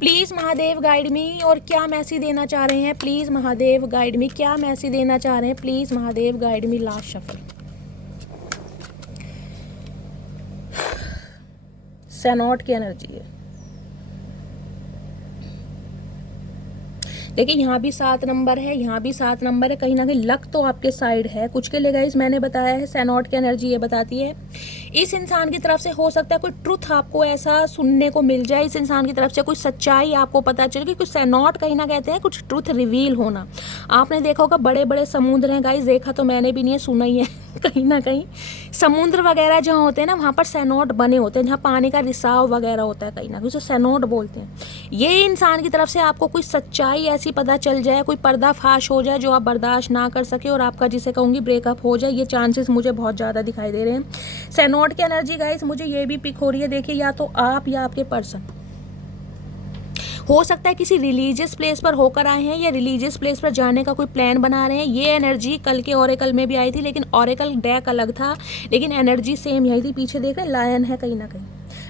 प्लीज़ महादेव गाइड मी, और क्या मैसेज देना चाह रहे हैं प्लीज़ महादेव गाइड मी, क्या मैसेज देना चाह रहे हैं please Mahadev guide me. Last shuffle, सैनॉट की एनर्जी है। देखिए यहाँ भी 7 नंबर है, यहाँ भी 7 नंबर है, कहीं ना कहीं लक तो आपके साइड है। कुछ के लिए गाइस मैंने बताया है, सैनॉट की एनर्जी ये बताती है इस इंसान की तरफ से हो सकता है कोई ट्रुथ आपको ऐसा सुनने को मिल जाए, इस इंसान की तरफ से कुछ सच्चाई आपको पता चले, कि कुछ सैनॉट कहीं ना कहते हैं कुछ ट्रुथ रिवील होना। आपने देखा होगा बड़े बड़े समुद्र हैं गाइस, देखा तो मैंने भी नहीं है, सुना ही है। कहीं ना कहीं समुद्र वगैरह जहाँ होते हैं ना, वहाँ पर सैनॉट बने होते हैं, जहाँ पानी का रिसाव वगैरह होता है, कहीं ना कहीं उसे सैनॉट बोलते हैं। ये इंसान की तरफ से आपको कोई सच्चाई ऐसी पता चल जाए, कोई पर्दाफाश हो जाए जो आप बर्दाश्त ना कर सके, और आपका जिसे कहूँगी ब्रेकअप हो जाए, ये चांसेस मुझे बहुत ज़्यादा दिखाई दे रहे हैं। सैनॉट की एनर्जी गाइस मुझे ये भी पिक हो रही है। देखिए या तो आप या आपके पर्सन हो सकता है किसी रिलीजियस प्लेस पर होकर आए हैं, या रिलीजियस प्लेस पर जाने का कोई प्लान बना रहे हैं। ये एनर्जी कल के ऑरेकल में भी आई थी, लेकिन ऑरेकल डेक अलग था, लेकिन एनर्जी सेम यही थी। पीछे देख रहे हैं लायन है कहीं ना कहीं।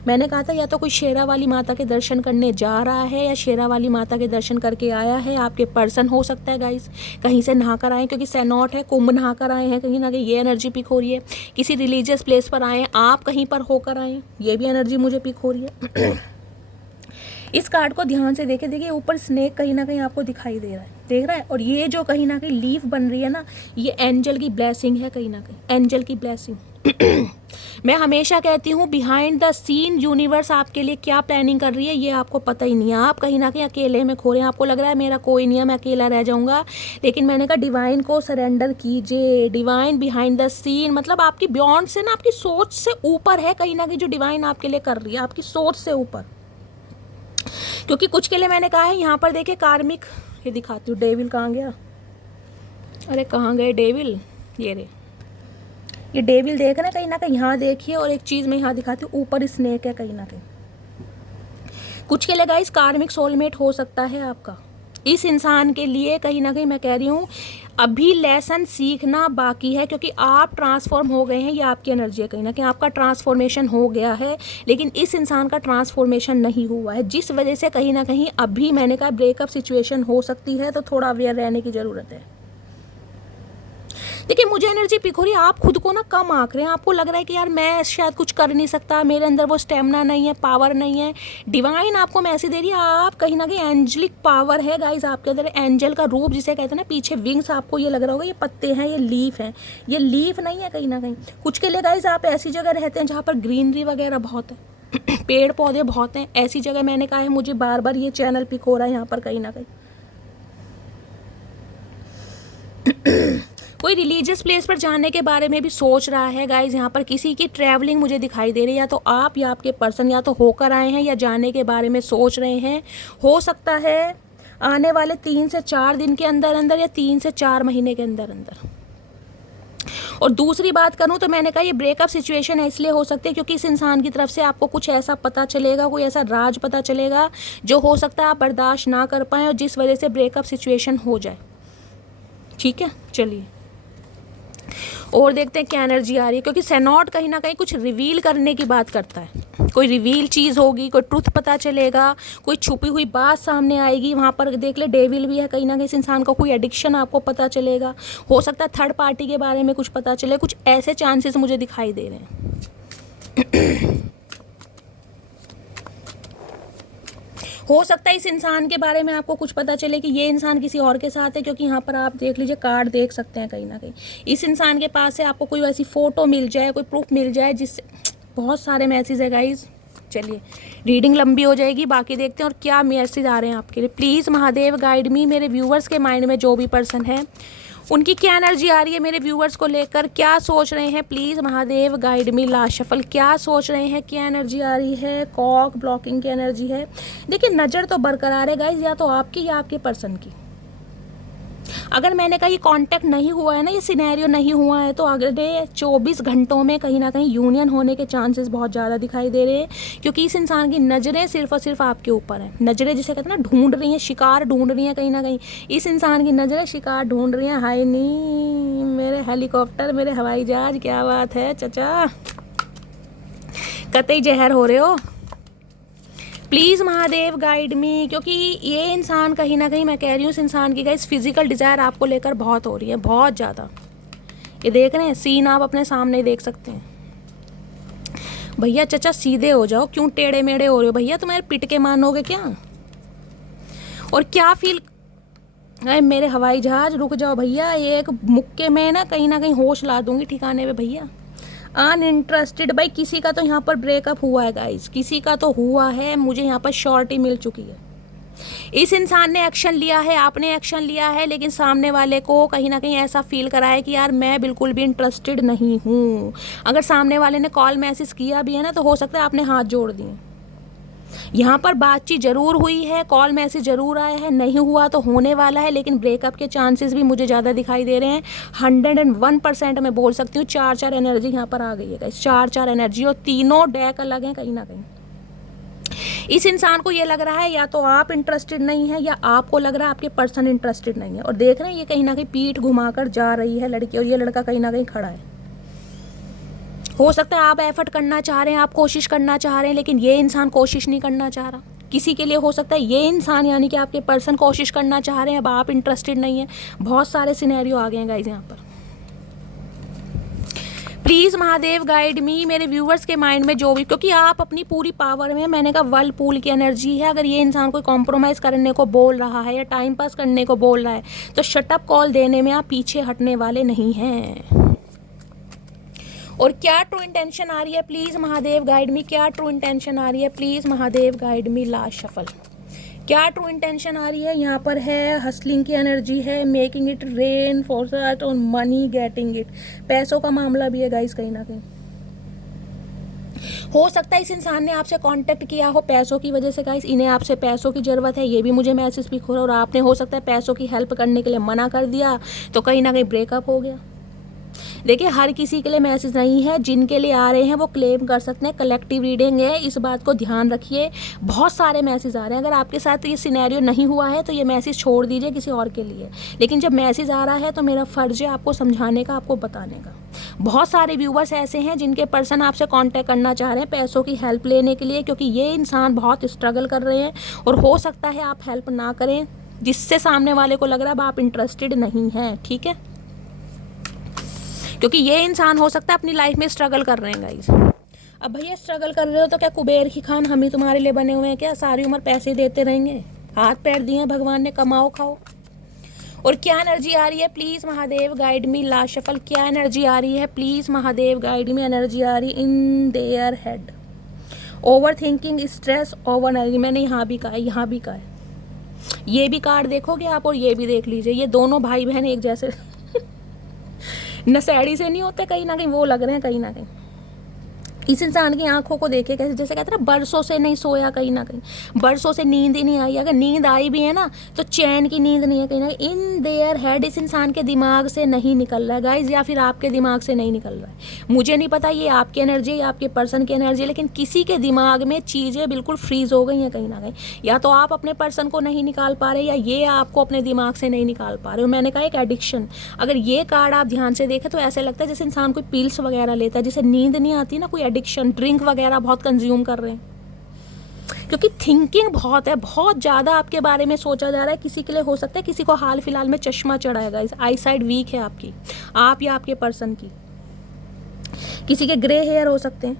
मैंने कहा था या तो कोई शेरा वाली माता के दर्शन करने जा रहा है, या शेरा वाली माता के दर्शन करके आया है। आपके पर्सन हो सकता है गाइस कहीं से नहा कर आए, क्योंकि सैनॉट है, कुंभ नहा कर आए हैं कहीं ना कहीं, ये एनर्जी पिक हो रही है। किसी रिलीजियस प्लेस पर आए, आप कहीं पर होकर आए, ये भी एनर्जी मुझे पिक हो रही है। इस कार्ड को ध्यान से देखे, देखिए ऊपर स्नेक कहीं ना कहीं आपको दिखाई दे रहा है, देख रहा है। और ये जो कहीं ना कहीं लीफ बन रही है ना, ये एंजल की ब्लेसिंग है कहीं ना कहीं, एंजल की ब्लेसिंग। मैं हमेशा कहती हूँ बिहाइंड द सीन यूनिवर्स आपके लिए क्या प्लानिंग कर रही है ये आपको पता ही नहीं है। आप कहीं ना कहीं अकेले में खो रहे हैं, आपको लग रहा है मेरा कोई नहीं है, मैं अकेला रह जाऊँगा। लेकिन मैंने कहा डिवाइन को सरेंडर कीजिए। डिवाइन बिहाइंड द सीन मतलब आपकी बियॉन्ड से ना, आपकी सोच से ऊपर है कहीं ना कहीं जो डिवाइन आपके लिए कर रही है, आपकी सोच से ऊपर। क्योंकि कुछ के लिए मैंने कहा है यहाँ पर देखिए कार्मिक, ये दिखाती हूँ डेविल कहाँ गया, अरे कहाँ गए डेविल, ये रे ये डेविल देख रहे हैं कहीं ना कहीं, यहाँ देखिए। और एक चीज़ मैं यहाँ दिखाती हूँ, ऊपर स्नेक है कहीं ना कहीं। कुछ के लिए गाइस कार्मिक सोलमेट हो सकता है आपका इस इंसान के लिए। कहीं ना कहीं मैं कह रही हूँ अभी लेसन सीखना बाकी है, क्योंकि आप ट्रांसफॉर्म हो गए हैं, ये आपकी एनर्जी है, कहीं ना कहीं आपका ट्रांसफॉर्मेशन हो गया है। लेकिन इस इंसान का ट्रांसफॉर्मेशन नहीं हुआ है, जिस वजह से कहीं ना कहीं अभी मैंने कहा ब्रेकअप सिचुएशन हो सकती है, तो थोड़ा अवेयर रहने की ज़रूरत है। देखिए मुझे एनर्जी पिक हो रही है, आप खुद को ना कम आंक रहे हैं, आपको लग रहा है कि यार मैं शायद कुछ कर नहीं सकता, मेरे अंदर वो स्टेमिना नहीं है, पावर नहीं है। डिवाइन आपको मैसेज दे रही है, आप कहीं ना कहीं एंजलिक पावर है गाइज आपके अंदर, एंजल का रूप जिसे कहते हैं ना, पीछे विंग्स आपको ये लग रहा होगा, ये पत्ते हैं, ये लीफ हैं, ये लीफ नहीं है कहीं ना कहीं। कुछ के लिए गाइज आप ऐसी जगह रहते हैं जहाँ पर ग्रीनरी वगैरह बहुत है, पेड़ पौधे बहुत हैं, ऐसी जगह मैंने कहा है मुझे बार बार ये चैनल पिक हो रहा है यहाँ पर कहीं ना कहीं। कोई रिलीजियस प्लेस पर जाने के बारे में भी सोच रहा है गाइज। यहाँ पर किसी की ट्रैवलिंग मुझे दिखाई दे रही है, या तो आप या आपके पर्सन या तो होकर आए हैं या जाने के बारे में सोच रहे हैं। हो सकता है आने वाले 3 से 4 दिन के अंदर अंदर या 3 से 4 महीने के अंदर अंदर। और दूसरी बात करूँ तो मैंने कहा ये ब्रेकअप सिचुएशन इसलिए हो सकती है क्योंकि इस इंसान की तरफ से आपको कुछ ऐसा पता चलेगा, कोई ऐसा राज पता चलेगा जो हो सकता है आप बर्दाश्त ना कर पाएँ और जिस वजह से ब्रेकअप सिचुएशन हो जाए। ठीक है, चलिए और देखते हैं क्या एनर्जी आ रही है, क्योंकि सेनॉट कहीं ना कहीं कुछ रिवील करने की बात करता है। कोई रिवील चीज़ होगी, कोई ट्रुथ पता चलेगा, कोई छुपी हुई बात सामने आएगी। वहाँ पर देख ले डेविल भी है कहीं ना कहीं, इस इंसान का कोई एडिक्शन आपको पता चलेगा। हो सकता है थर्ड पार्टी के बारे में कुछ पता चले, कुछ ऐसे चांसेस मुझे दिखाई दे रहे हैं। हो सकता है इस इंसान के बारे में आपको कुछ पता चले कि ये इंसान किसी और के साथ है, क्योंकि यहाँ पर आप देख लीजिए कार्ड देख सकते हैं कहीं ना कहीं इस इंसान के पास से आपको कोई ऐसी फ़ोटो मिल जाए, कोई प्रूफ मिल जाए जिससे बहुत सारे मैसेज है गाइज। चलिए रीडिंग लंबी हो जाएगी, बाकी देखते हैं और क्या मैसेज आ रहे हैं आपके लिए। प्लीज़ महादेव गाइड मी, मेरे व्यूवर्स के माइंड में जो भी पर्सन है उनकी क्या एनर्जी आ रही है मेरे व्यूवर्स को लेकर, क्या सोच रहे हैं। Please Mahadev guide me. Last shuffle, क्या सोच रहे हैं, क्या एनर्जी आ रही है। कॉक ब्लॉकिंग की एनर्जी है। देखिए नज़र तो बरकरार है गाइज, या तो आपकी या आपके पर्सन की। अगर मैंने कहा ये कांटेक्ट नहीं हुआ है ना, ये सिनेरियो नहीं हुआ है, तो अगले 24 घंटों में कहीं ना कहीं यूनियन होने के चांसेस बहुत ज़्यादा दिखाई दे रहे हैं, क्योंकि इस इंसान की नज़रें सिर्फ और सिर्फ आपके ऊपर हैं। नज़रें जिसे कहते हैं ना, ढूंढ रही हैं, शिकार ढूंढ रही हैं कहीं ना कहीं। इस इंसान की नज़रें शिकार ढूंढ रही हैं। हाय नी मेरे हेलीकॉप्टर, मेरे हवाई जहाज, क्या बात है चचा, कतई जहर हो रहे हो। प्लीज़ महादेव गाइड मी, क्योंकि ये इंसान कहीं ना कहीं मैं कह रही हूँ इस इंसान की गाइस फिजिकल डिज़ायर आपको लेकर बहुत हो रही है, बहुत ज़्यादा। ये देख रहे हैं सीन, आप अपने सामने देख सकते हैं। भैया चचा सीधे हो जाओ, क्यों टेढ़े मेढ़े हो रहे हो भैया, तुम्हारे पिट के मानोगे क्या। और क्या फील, अरे मेरे हवाई जहाज रुक जाओ भैया, ये एक मुक्के में ना कहीं होश ला दूंगी ठिकाने पे भैया। अनइंटरेस्टेड भाई, किसी का तो यहाँ पर ब्रेकअप हुआ है गाइस, किसी का तो हुआ है, मुझे यहाँ पर श्योरिटी मिल चुकी है। इस इंसान ने एक्शन लिया है, आपने एक्शन लिया है, लेकिन सामने वाले को कहीं ना कहीं ऐसा फील करा है कि यार मैं बिल्कुल भी इंटरेस्टेड नहीं हूँ। अगर सामने वाले ने कॉल मैसेज किया भी है ना, तो हो सकता है आपने हाथ जोड़ दिए। यहाँ पर बातचीत जरूर हुई है, कॉल मैसेज जरूर आया है, नहीं हुआ तो होने वाला है, लेकिन ब्रेकअप के चांसेस भी मुझे ज़्यादा दिखाई दे रहे हैं। 101% मैं बोल सकती हूँ। 4 एनर्जी यहाँ पर आ गई है गाइस, 4 एनर्जी, और तीनों डेक अलग हैं कहीं ना कहीं। इस इंसान को ये लग रहा है या तो आप इंटरेस्टेड नहीं है, या आपको लग रहा है आपके पर्सन इंटरेस्टेड नहीं है। और देख रहे हैं ये कहीं ना कहीं पीठ घुमाकर जा रही है लड़की, और ये लड़का कहीं ना कहीं खड़ा है। हो सकता है आप एफर्ट करना चाह रहे हैं, आप कोशिश करना चाह रहे हैं, लेकिन ये इंसान कोशिश नहीं करना चाह रहा। किसी के लिए हो सकता है ये इंसान यानी कि आपके पर्सन कोशिश करना चाह रहे हैं, अब आप इंटरेस्टेड नहीं है। बहुत सारे सिनेरियो आ गए हैं गाइज यहाँ पर। प्लीज़ महादेव गाइड मी, मेरे व्यूवर्स के माइंड में जो भी, क्योंकि आप अपनी पूरी पावर में, मैंने कहा वर्ल पूल की एनर्जी है। अगर ये इंसान कोई कॉम्प्रोमाइज़ करने को बोल रहा है या टाइम पास करने को बोल रहा है, तो शटअप कॉल देने में आप पीछे हटने वाले नहीं हैं। और क्या ट्रू इंटेंशन आ रही है प्लीज महादेव गाइड मी, क्या ट्रू इंटेंशन आ रही है please Mahadev guide me. Last shuffle, क्या ट्रू इंटेंशन आ रही है यहाँ पर है, हसलिंग की एनर्जी है, making it rain for on money, getting it, पैसों का मामला भी है गाइस कहीं ना कहीं। हो सकता है इस इंसान ने आपसे कांटेक्ट किया हो पैसों की वजह से गाइस, इन्हें आपसे पैसों की ज़रूरत है, ये भी मुझे मैसेज भी हो रहा है, और आपने हो सकता है पैसों की हेल्प करने के लिए मना कर दिया, तो कहीं ना कहीं ब्रेकअप हो गया। देखिए हर किसी के लिए मैसेज नहीं है, जिनके लिए आ रहे हैं वो क्लेम कर सकते हैं, कलेक्टिव रीडिंग है, इस बात को ध्यान रखिए। बहुत सारे मैसेज आ रहे हैं, अगर आपके साथ ये सिनेरियो नहीं हुआ है तो ये मैसेज छोड़ दीजिए किसी और के लिए, लेकिन जब मैसेज आ रहा है तो मेरा फ़र्ज़ है आपको समझाने का, आपको बताने का। बहुत सारे व्यूवर्स ऐसे हैं जिनके पर्सन आपसे कांटेक्ट करना चाह रहे हैं पैसों की हेल्प लेने के लिए, क्योंकि ये इंसान बहुत स्ट्रगल कर रहे हैं, और हो सकता है आप हेल्प ना करें, जिससे सामने वाले को लग रहा है अब आप इंटरेस्टेड नहीं हैं, ठीक है, क्योंकि ये इंसान हो सकता है अपनी लाइफ में स्ट्रगल कर रहे हैं गाइस। अब भैया स्ट्रगल कर रहे हो तो क्या कुबेर की खान हम ही तुम्हारे लिए बने हुए हैं क्या, सारी उम्र पैसे देते रहेंगे, हाथ पैर दिए भगवान ने, कमाओ खाओ। और क्या एनर्जी आ रही है please Mahadev guide me. Last shuffle, क्या एनर्जी आ रही है please Mahadev guide me. Energy आ रही in their head, over thinking, stress, over energy. मैंने यहाँ भी कहा है, यहाँ भी कहा है, ये भी कार्ड देखोगे आप और ये भी देख लीजिए, ये दोनों भाई बहन एक जैसे नशेड़ी से नहीं होते कहीं ना कहीं, वो लग रहे हैं कहीं ना कहीं। इस इंसान की आंखों को देखे कैसे, जैसे कहते हैं ना बरसों से नहीं सोया, कहीं ना कहीं बरसों से नींद ही नहीं आई, अगर नींद आई भी है ना तो चैन की नींद नहीं है कहीं ना कहीं। इन देयर हेड, इस इंसान के दिमाग से नहीं निकल रहा है गाइज, या फिर आपके दिमाग से नहीं निकल रहा है, मुझे नहीं पता ये आपकी एनर्जी या आपके पर्सन की एनर्जी, लेकिन किसी के दिमाग में चीज़ें बिल्कुल फ्रीज हो गई हैं कहीं ना कहीं, या तो आप अपने पर्सन को नहीं निकाल पा रहे या ये आपको अपने दिमाग से नहीं निकाल पा रहे। और मैंने कहा एक एडिक्शन, अगर ये कार्ड आप ध्यान से देखें तो ऐसे लगता है जैसे इंसान कोई पिल्स वगैरह लेता है, जिसे नींद नहीं आती ना, कोई एडिक्शन, ड्रिंक वगैरह बहुत कंज्यूम कर रहे हैं, क्योंकि थिंकिंग बहुत है, बहुत ज़्यादा आपके बारे में सोचा जा रहा है। किसी के लिए हो सकता है किसी को हाल फिलहाल में चश्मा चढ़ा है गाइस, आई साइड वीक है आपकी, आप या आपके पर्सन की, किसी के ग्रे हेयर हो सकते हैं।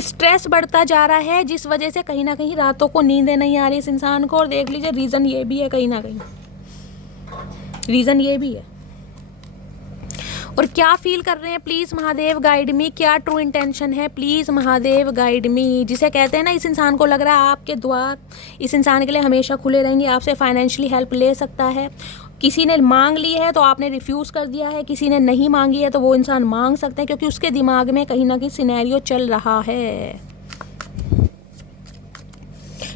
स्ट्रेस बढ़ता जा रहा है जिस वजह से कहीं ना कहीं रातों को नींदें नहीं आ रही इस इंसान को, और देख लीजिए रीज़न ये भी है कहीं ना कहीं, रीज़न ये भी है। और क्या फील कर रहे हैं प्लीज़ महादेव गाइड मी, क्या ट्रू इंटेंशन है प्लीज़ महादेव गाइड मी। जिसे कहते हैं ना इस इंसान को लग रहा है आपके द्वार इस इंसान के लिए हमेशा खुले रहेंगे, आपसे फाइनेंशियली हेल्प ले सकता है। किसी ने मांग ली है तो आपने रिफ्यूज़ कर दिया है, किसी ने नहीं मांगी है तो वो इंसान मांग सकते हैं, क्योंकि उसके दिमाग में कहीं ना कहीं सिनेरियो चल रहा है।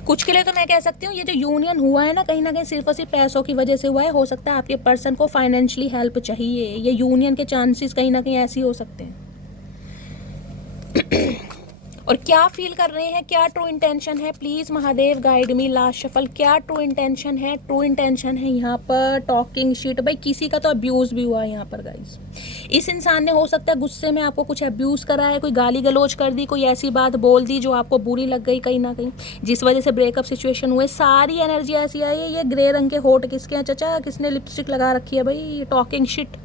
कुछ के लिए तो मैं कह सकती हूँ ये जो यूनियन हुआ है ना कहीं सिर्फ और सिर्फ पैसों की वजह से हुआ है। हो सकता है आपके पर्सन को फाइनेंशियली हेल्प चाहिए, ये यूनियन के चांसेस कहीं ना कहीं ऐसे ही हो सकते हैं। और क्या फील कर रहे हैं, क्या ट्रू इंटेंशन है please Mahadev guide me. Last shuffle, क्या ट्रू इंटेंशन है, ट्रू इंटेंशन है यहाँ पर टॉकिंग शीट। भाई किसी का तो अब्यूज़ भी हुआ है यहाँ पर गाइस, इस इंसान ने हो सकता है गुस्से में आपको कुछ अब्यूज़ करा है, कोई गाली गलौज कर दी, कोई ऐसी बात बोल दी जो आपको बुरी लग गई कहीं ना कहीं, जिस वजह से ब्रेकअप सिचुएशन हुए। सारी एनर्जी ऐसी आई है। ये ग्रे रंग के होठ किसके हैं चाचा, किसने लिपस्टिक लगा रखी है भाई, टॉकिंग शिट।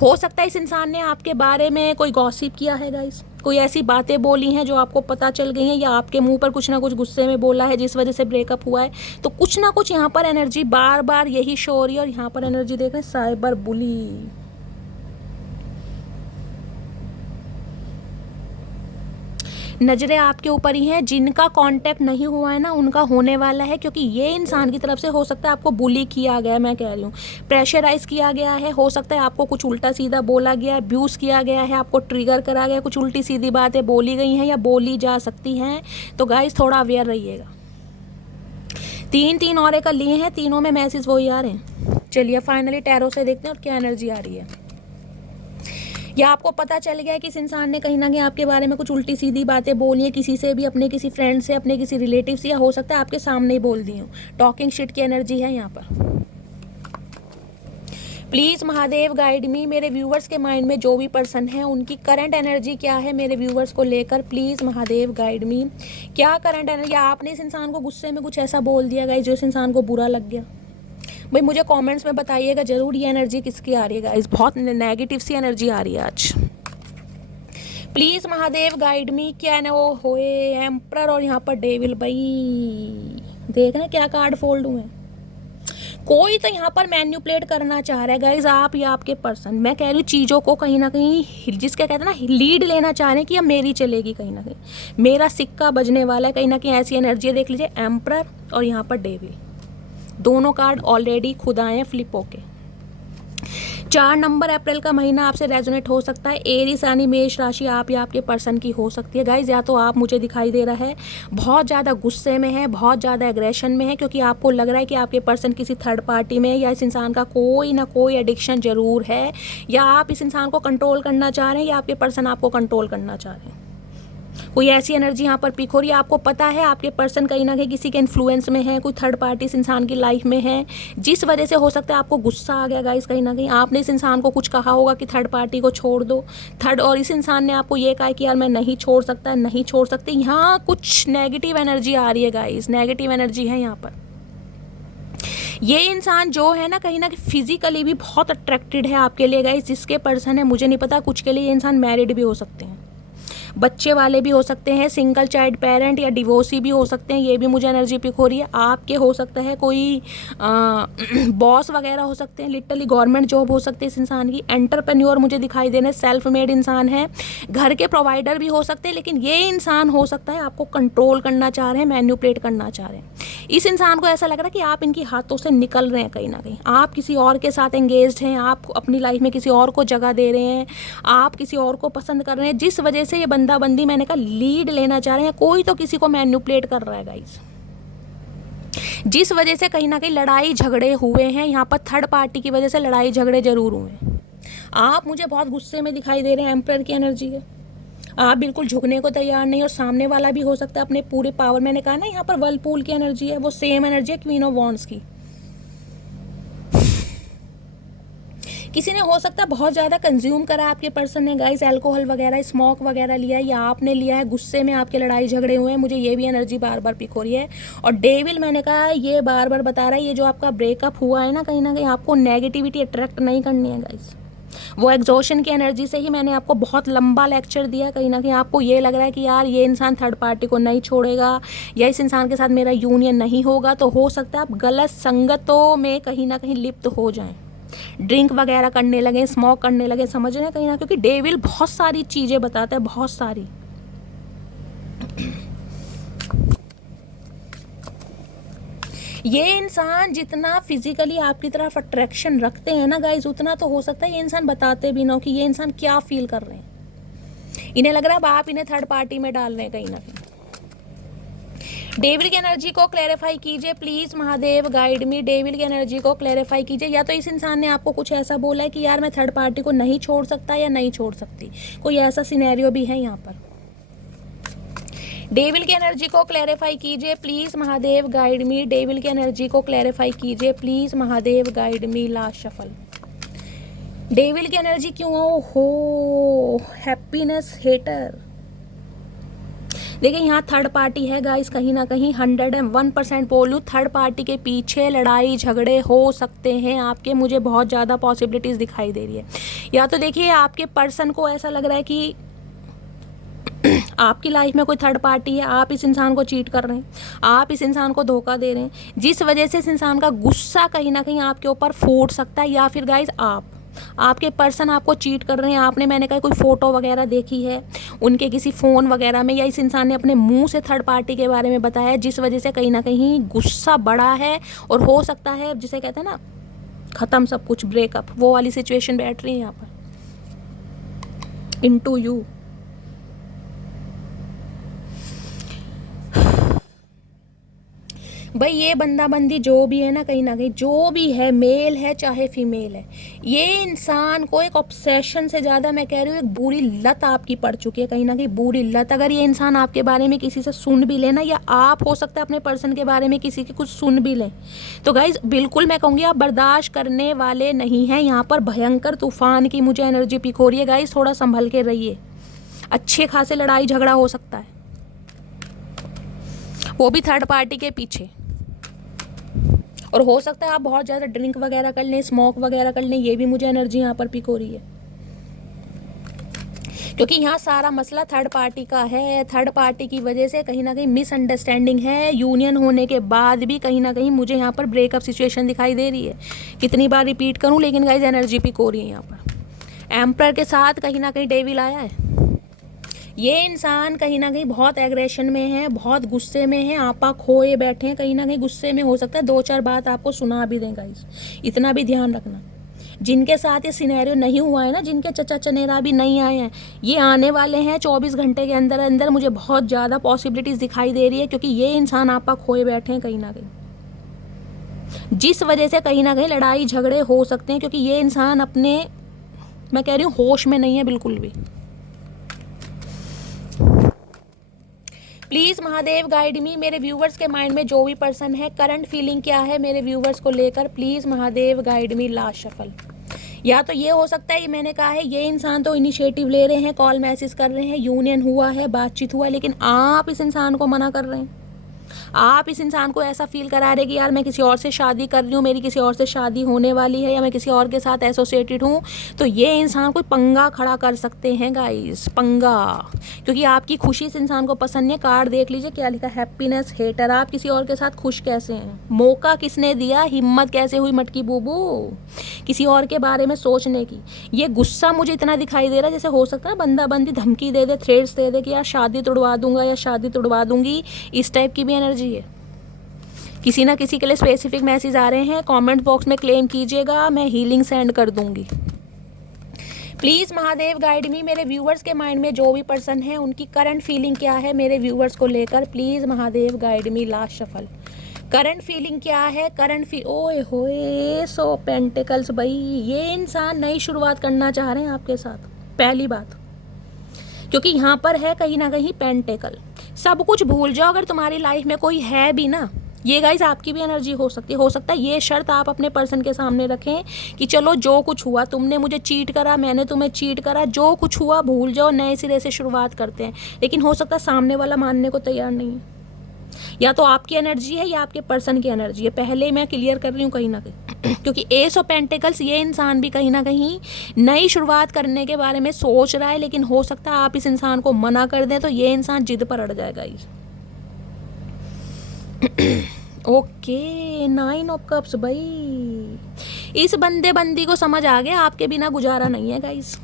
हो सकता है इस इंसान ने आपके बारे में कोई गॉसिप किया है गाइस, कोई ऐसी बातें बोली हैं जो आपको पता चल गई हैं, या आपके मुंह पर कुछ ना कुछ गुस्से में बोला है जिस वजह से ब्रेकअप हुआ है। तो कुछ ना कुछ यहाँ पर एनर्जी बार बार यही शो हो रही है। और यहाँ पर एनर्जी देख रहे हैं साइबर बुली, नज़रें आपके ऊपर ही हैं। जिनका कांटेक्ट नहीं हुआ है ना उनका होने वाला है, क्योंकि ये इंसान की तरफ से हो सकता है आपको बुली किया गया, मैं कह रही हूँ प्रेशराइज किया गया है। हो सकता है आपको कुछ उल्टा सीधा बोला गया, अब्यूज़ किया गया है, आपको ट्रिगर करा गया, कुछ उल्टी सीधी बातें बोली गई हैं या बोली जा सकती हैं। तो गाइस थोड़ा अवेयर रहिएगा। 3 ओरेकल लिए हैं, तीनों में मैसेज वही आ रहे हैं। चलिए फाइनली टैरो से देखते हैं और क्या एनर्जी आ रही है। या आपको पता चल गया है कि इस इंसान ने कहीं ना कहीं आपके बारे में कुछ उल्टी सीधी बातें बोली हैं, किसी से भी, अपने किसी फ्रेंड से, अपने किसी रिलेटिव से, या हो सकता है आपके सामने ही बोल दी हो। टॉकिंग शिट की एनर्जी है यहाँ पर। प्लीज़ महादेव गाइड मी। मेरे व्यूवर्स के माइंड में जो भी पर्सन है उनकी करंट एनर्जी क्या है मेरे व्यूवर्स को लेकर, प्लीज़ महादेव गाइड मी। क्या करंट एनर्जी, या आपने इस इंसान को गुस्से में कुछ ऐसा बोल दिया गाइस जो इस इंसान को बुरा लग गया। भाई मुझे कमेंट्स में बताइएगा ज़रूर ये एनर्जी किसकी आ रही है गाइस, बहुत नेगेटिव सी एनर्जी आ रही है आज। प्लीज़ महादेव गाइड मी। क्या है ना वो होए एम्परर और यहाँ पर डेविल। भाई देख रहे हैं क्या कार्ड फोल्ड हुए हैं। कोई तो यहाँ पर मैन्युपुलेट करना चाह रहा है गाइज, आप या आपके पर्सन। मैं कह रही हूँ चीज़ों को कहीं ना कहीं, जिसका कहते हैं ना लीड लेना चाह रहे हैं कि अब मेरी चलेगी, कहीं ना कहीं मेरा सिक्का बजने वाला है, कहीं ना कहीं ऐसी एनर्जी है। देख लीजिए एम्परर और यहाँ पर डेविल, दोनों कार्ड ऑलरेडी खुद आए हैं फ्लिप होके। 4 नंबर अप्रैल का महीना आपसे रेजोनेट हो सकता है। एरीज यानी मेष राशि आप या आपके पर्सन की हो सकती है गाइज। या तो आप, मुझे दिखाई दे रहा है, बहुत ज़्यादा गुस्से में है, बहुत ज़्यादा एग्रेशन में है, क्योंकि आपको लग रहा है कि आपके पर्सन किसी थर्ड पार्टी में, या इस इंसान का कोई ना कोई एडिक्शन ज़रूर है, या आप इस इंसान को कंट्रोल करना चाह रहे हैं, या आपके पर्सन आपको कंट्रोल करना चाह रहे हैं। कोई ऐसी एनर्जी यहाँ पर पिक हो रही है। आपको पता है आपके पर्सन कहीं ना कहीं किसी के इन्फ्लुएंस में है, कोई थर्ड पार्टी इस इंसान की लाइफ में है, जिस वजह से हो सकता है आपको गुस्सा आ गया गाइस। कहीं ना कहीं आपने इस इंसान को कुछ कहा होगा कि थर्ड पार्टी को छोड़ दो, और इस इंसान ने आपको ये कहा कि यार मैं नहीं छोड़ सकता, नहीं छोड़ सकती। यहाँ कुछ नेगेटिव एनर्जी आ रही है गाइस, नेगेटिव एनर्जी है यहाँ पर। ये इंसान जो है ना कहीं फिजिकली भी बहुत अट्रैक्टेड है आपके लिए गाइस। जिसके पर्सन है मुझे नहीं पता, कुछ के लिए ये इंसान मैरिड भी हो सकते हैं, बच्चे वाले भी हो सकते हैं, सिंगल चाइल्ड पेरेंट या डिवोर्सी भी हो सकते हैं। ये भी मुझे एनर्जी पिक हो रही है। आपके हो सकता है कोई बॉस वगैरह हो सकते हैं, लिटरली गवर्नमेंट जॉब हो सकती है इस इंसान की। एंटरप्रेन्योर मुझे दिखाई दे रहे हैं, सेल्फ मेड इंसान है, घर के प्रोवाइडर भी हो सकते हैं। लेकिन ये इंसान हो सकता है आपको कंट्रोल करना चाह रहे हैं, मैन्युपुलेट करना चाह रहे हैं। इस इंसान को ऐसा लग रहा है कि आप इनकी हाथों से निकल रहे हैं, कहीं ना कहीं आप किसी और के साथ एंगेज्ड हैं, आप अपनी लाइफ में किसी और को जगह दे रहे हैं, आप किसी और को पसंद कर रहे हैं, जिस वजह से ये बंदा बंदी, मैंने कहा, लीड लेना चाह रहे हैं। कोई तो किसी को मैन्युपुलेट कर रहा है गाइस, जिस वजह से कहीं ना कहीं लड़ाई झगड़े हुए हैं। यहाँ पर थर्ड पार्टी की वजह से लड़ाई झगड़े जरूर हुए हैं। आप मुझे बहुत गुस्से में दिखाई दे रहे हैं, एम्परर की एनर्जी है। आप बिल्कुल झुकने को तैयार नहीं, और सामने वाला भी हो सकता है अपने पूरे पावर, मैंने कहा ना यहाँ पर वर्लपूल की एनर्जी है, वो सेम एनर्जी है क्वीन ऑफ वॉन्ड्स की। किसी ने हो सकता है बहुत ज़्यादा कंज्यूम करा आपके पर्सन ने गाइस, अल्कोहल वगैरह, स्मोक वगैरह लिया है, या आपने लिया है, गुस्से में आपके लड़ाई झगड़े हुए हैं। मुझे ये भी एनर्जी बार बार पिक हो रही है। और डेविल मैंने कहा ये बार बार बता रहा है, ये जो आपका ब्रेकअप हुआ है ना, कहीं ना कहीं आपको नेगेटिविटी अट्रैक्ट नहीं करनी है गाइस। वो एग्जॉशन की एनर्जी से ही मैंने आपको बहुत लंबा लेक्चर दिया। कहीं ना कहीं आपको ये लग रहा है कि यार ये इंसान थर्ड पार्टी को नहीं छोड़ेगा, या इस इंसान के साथ मेरा यूनियन नहीं होगा, तो हो सकता है आप गलत संगतों में कहीं ना कहीं लिप्त हो जाएं, ड्रिंक वगैरह करने लगे, स्मोक करने लगे, समझ रहे हैं कहीं ना, क्योंकि डेविल बहुत सारी चीज़ें बताता है, बहुत सारी। ये इंसान जितना फिजिकली आपकी तरफ अट्रैक्शन रखते हैं ना गाइज, उतना तो हो सकता है ये इंसान बताते भी ना हो कि ये इंसान क्या फील कर रहे हैं। इन्हें लग रहा है अब आप इन्हें थर्ड पार्टी में डाल रहे हैं कहीं ना कहीं। डेविल की एनर्जी को क्लैरिफाई कीजिए please, Mahadev guide me. Devil की एनर्जी को क्लैरिफाई कीजिए। या तो इस इंसान ने आपको कुछ ऐसा बोला है कि यार मैं थर्ड पार्टी को नहीं छोड़ सकता या नहीं छोड़ सकती, कोई ऐसा सिनेरियो भी है यहाँ पर। डेविल की एनर्जी को क्लैरिफाई कीजिए please, Mahadev guide me. Devil की एनर्जी को क्लैरिफाई कीजिए please, Mahadev guide me. Last shuffle. Devil की एनर्जी क्यों हो? Happiness hater. देखिए यहाँ थर्ड पार्टी है गाइस, कहीं ना कहीं 101% बोलूँ, थर्ड पार्टी के पीछे लड़ाई झगड़े हो सकते हैं आपके। मुझे बहुत ज़्यादा पॉसिबिलिटीज़ दिखाई दे रही है। या तो देखिए आपके पर्सन को ऐसा लग रहा है कि आपकी लाइफ में कोई थर्ड पार्टी है, आप इस इंसान को चीट कर रहे हैं, आप इस इंसान को धोखा दे रहे हैं, जिस वजह से इस इंसान का गुस्सा कहीं ना कहीं आपके ऊपर फूट सकता है। या फिर गाइस आपके पर्सन आपको चीट कर रहे हैं। आपने, मैंने कहा, कोई फ़ोटो वगैरह देखी है उनके किसी फ़ोन वगैरह में, या इस इंसान ने अपने मुंह से थर्ड पार्टी के बारे में बताया, जिस वजह से कहीं ना कहीं गुस्सा बढ़ा है। और हो सकता है जिसे कहते हैं ना ख़त्म सब कुछ, ब्रेकअप, वो वाली सिचुएशन बैठ रही है यहाँ पर। Into you. भाई ये बंदा बंदी जो भी है ना, कहीं ना कहीं जो भी है, मेल है चाहे फीमेल है, ये इंसान को एक ऑब्सेशन से ज़्यादा मैं कह रही हूँ एक बुरी लत आपकी पड़ चुकी है, कहीं ना कहीं बुरी लत। अगर ये इंसान आपके बारे में किसी से सुन भी लेना, या आप हो सकता है अपने पर्सन के बारे में किसी की कुछ सुन भी लें, तो गाइज बिल्कुल मैं कहूँगी आप बर्दाश्त करने वाले नहीं हैं। यहाँ पर भयंकर तूफान की मुझे एनर्जी पिक हो रही है गाइज, थोड़ा संभल के रहिए। अच्छे खासे लड़ाई झगड़ा हो सकता है, वो भी थर्ड पार्टी के पीछे। और हो सकता है आप बहुत ज़्यादा ड्रिंक वगैरह कर लें, स्मोक वगैरह कर लें, ये भी मुझे एनर्जी यहाँ पर पिक हो रही है। क्योंकि यहाँ सारा मसला थर्ड पार्टी का है। थर्ड पार्टी की वजह से कहीं ना कहीं मिसअंडरस्टैंडिंग है। यूनियन होने के बाद भी कहीं ना कहीं मुझे यहाँ पर ब्रेकअप सिचुएशन दिखाई दे रही है। कितनी बार रिपीट करूँ, लेकिन गाइस एनर्जी पिक हो रही है यहाँ पर। एम्परर के साथ कहीं ना कहीं डेविल आया है। ये इंसान कहीं ना कहीं बहुत एग्रेशन में है, बहुत गुस्से में है, आपा खोए बैठे हैं, कहीं ना कहीं गुस्से में। हो सकता है 2-4 बात आपको सुना भी दें गाइस, इतना भी ध्यान रखना। जिनके साथ ये सिनेरियो नहीं हुआ है ना, जिनके चचा चनेरा भी नहीं आए हैं, ये आने वाले हैं 24 घंटे के अंदर अंदर। मुझे बहुत ज़्यादा पॉसिबिलिटीज़ दिखाई दे रही है, क्योंकि ये इंसान आपा खोए बैठे हैं कहीं ना कहीं, जिस वजह से कहीं ना कहीं लड़ाई झगड़े हो सकते हैं। क्योंकि ये इंसान अपने, मैं कह रही हूँ, होश में नहीं है बिल्कुल भी। प्लीज़ महादेव गाइड मी। मेरे व्यूवर्स के माइंड में जो भी पर्सन है, करंट फीलिंग क्या है मेरे व्यूवर्स को लेकर, please Mahadev guide me. Last shuffle. या तो ये हो सकता है कि मैंने कहा है ये इंसान तो इनिशिएटिव ले रहे हैं, कॉल मैसेज कर रहे हैं, यूनियन हुआ है, बातचीत हुआ है, लेकिन आप इस इंसान को मना कर रहे हैं। आप इस इंसान को ऐसा फील करा रहे कि यार मैं किसी और से शादी कर रही हूँ, मेरी किसी और से शादी होने वाली है, या मैं किसी और के साथ एसोसिएटेड हूँ। तो ये इंसान कोई पंगा खड़ा कर सकते हैं गाइस, पंगा। क्योंकि आपकी खुशी इस इंसान को पसंद नहीं है। कार्ड देख लीजिए क्या लिखा, हैप्पीनेस हेटर। आप किसी और के साथ खुश कैसे हैं? मौका किसने दिया? हिम्मत कैसे हुई मटकी बूबू किसी और के बारे में सोचने की? ये गुस्सा मुझे इतना दिखाई दे रहा है जैसे हो सकता है बंदा बंदी धमकी दे दे, थ्रेड्स दे दे कि यार शादी तुड़वा दूंगा या शादी तुड़वा दूंगी। इस टाइप की भी एनर्जी है। किसी ना किसी के लिए स्पेसिफिक मैसेज आ रहे हैं। कमेंट बॉक्स में क्लेम कीजिएगा, मैं हीलिंग सेंड कर दूंगी। प्लीज़ महादेव गाइड मी। मेरे व्यूवर्स के माइंड में जो भी पर्सन है, उनकी करंट फीलिंग क्या है मेरे व्यूवर्स को लेकर, please Mahadev guide me. Last shuffle. Current feeling क्या है? ओए होए, 100 पेंटिकल्स। भाई ये इंसान नई शुरुआत करना चाह रहे हैं आपके साथ, पहली बात। क्योंकि यहाँ पर है कहीं ना कहीं पेंटिकल। सब कुछ भूल जाओ अगर तुम्हारी लाइफ में कोई है भी ना। ये गाइज आपकी भी एनर्जी हो सकती है। हो सकता है ये शर्त आप अपने पर्सन के सामने रखें कि चलो जो कुछ हुआ, तुमने मुझे चीट करा, मैंने तुम्हें चीट करा, जो कुछ हुआ भूल जाओ, नए सिरे से शुरुआत करते हैं। लेकिन हो सकता है सामने वाला मानने को तैयार नहीं है। या तो आपकी एनर्जी है या आपके पर्सन की एनर्जी है। पहले मैं क्लियर कर रही हूँ कहीं ना कहीं। क्योंकि एस ऑफ पेंटिकल्स, ये इंसान भी कहीं ना कहीं नई शुरुआत करने के बारे में सोच रहा है, लेकिन हो सकता है आप इस इंसान को मना कर दें तो ये इंसान जिद पर अड़ जाएगा। Okay, 9 of cups. भाई इस बंदे बंदी को समझ आ गया आपके बिना गुजारा नहीं है गाइस।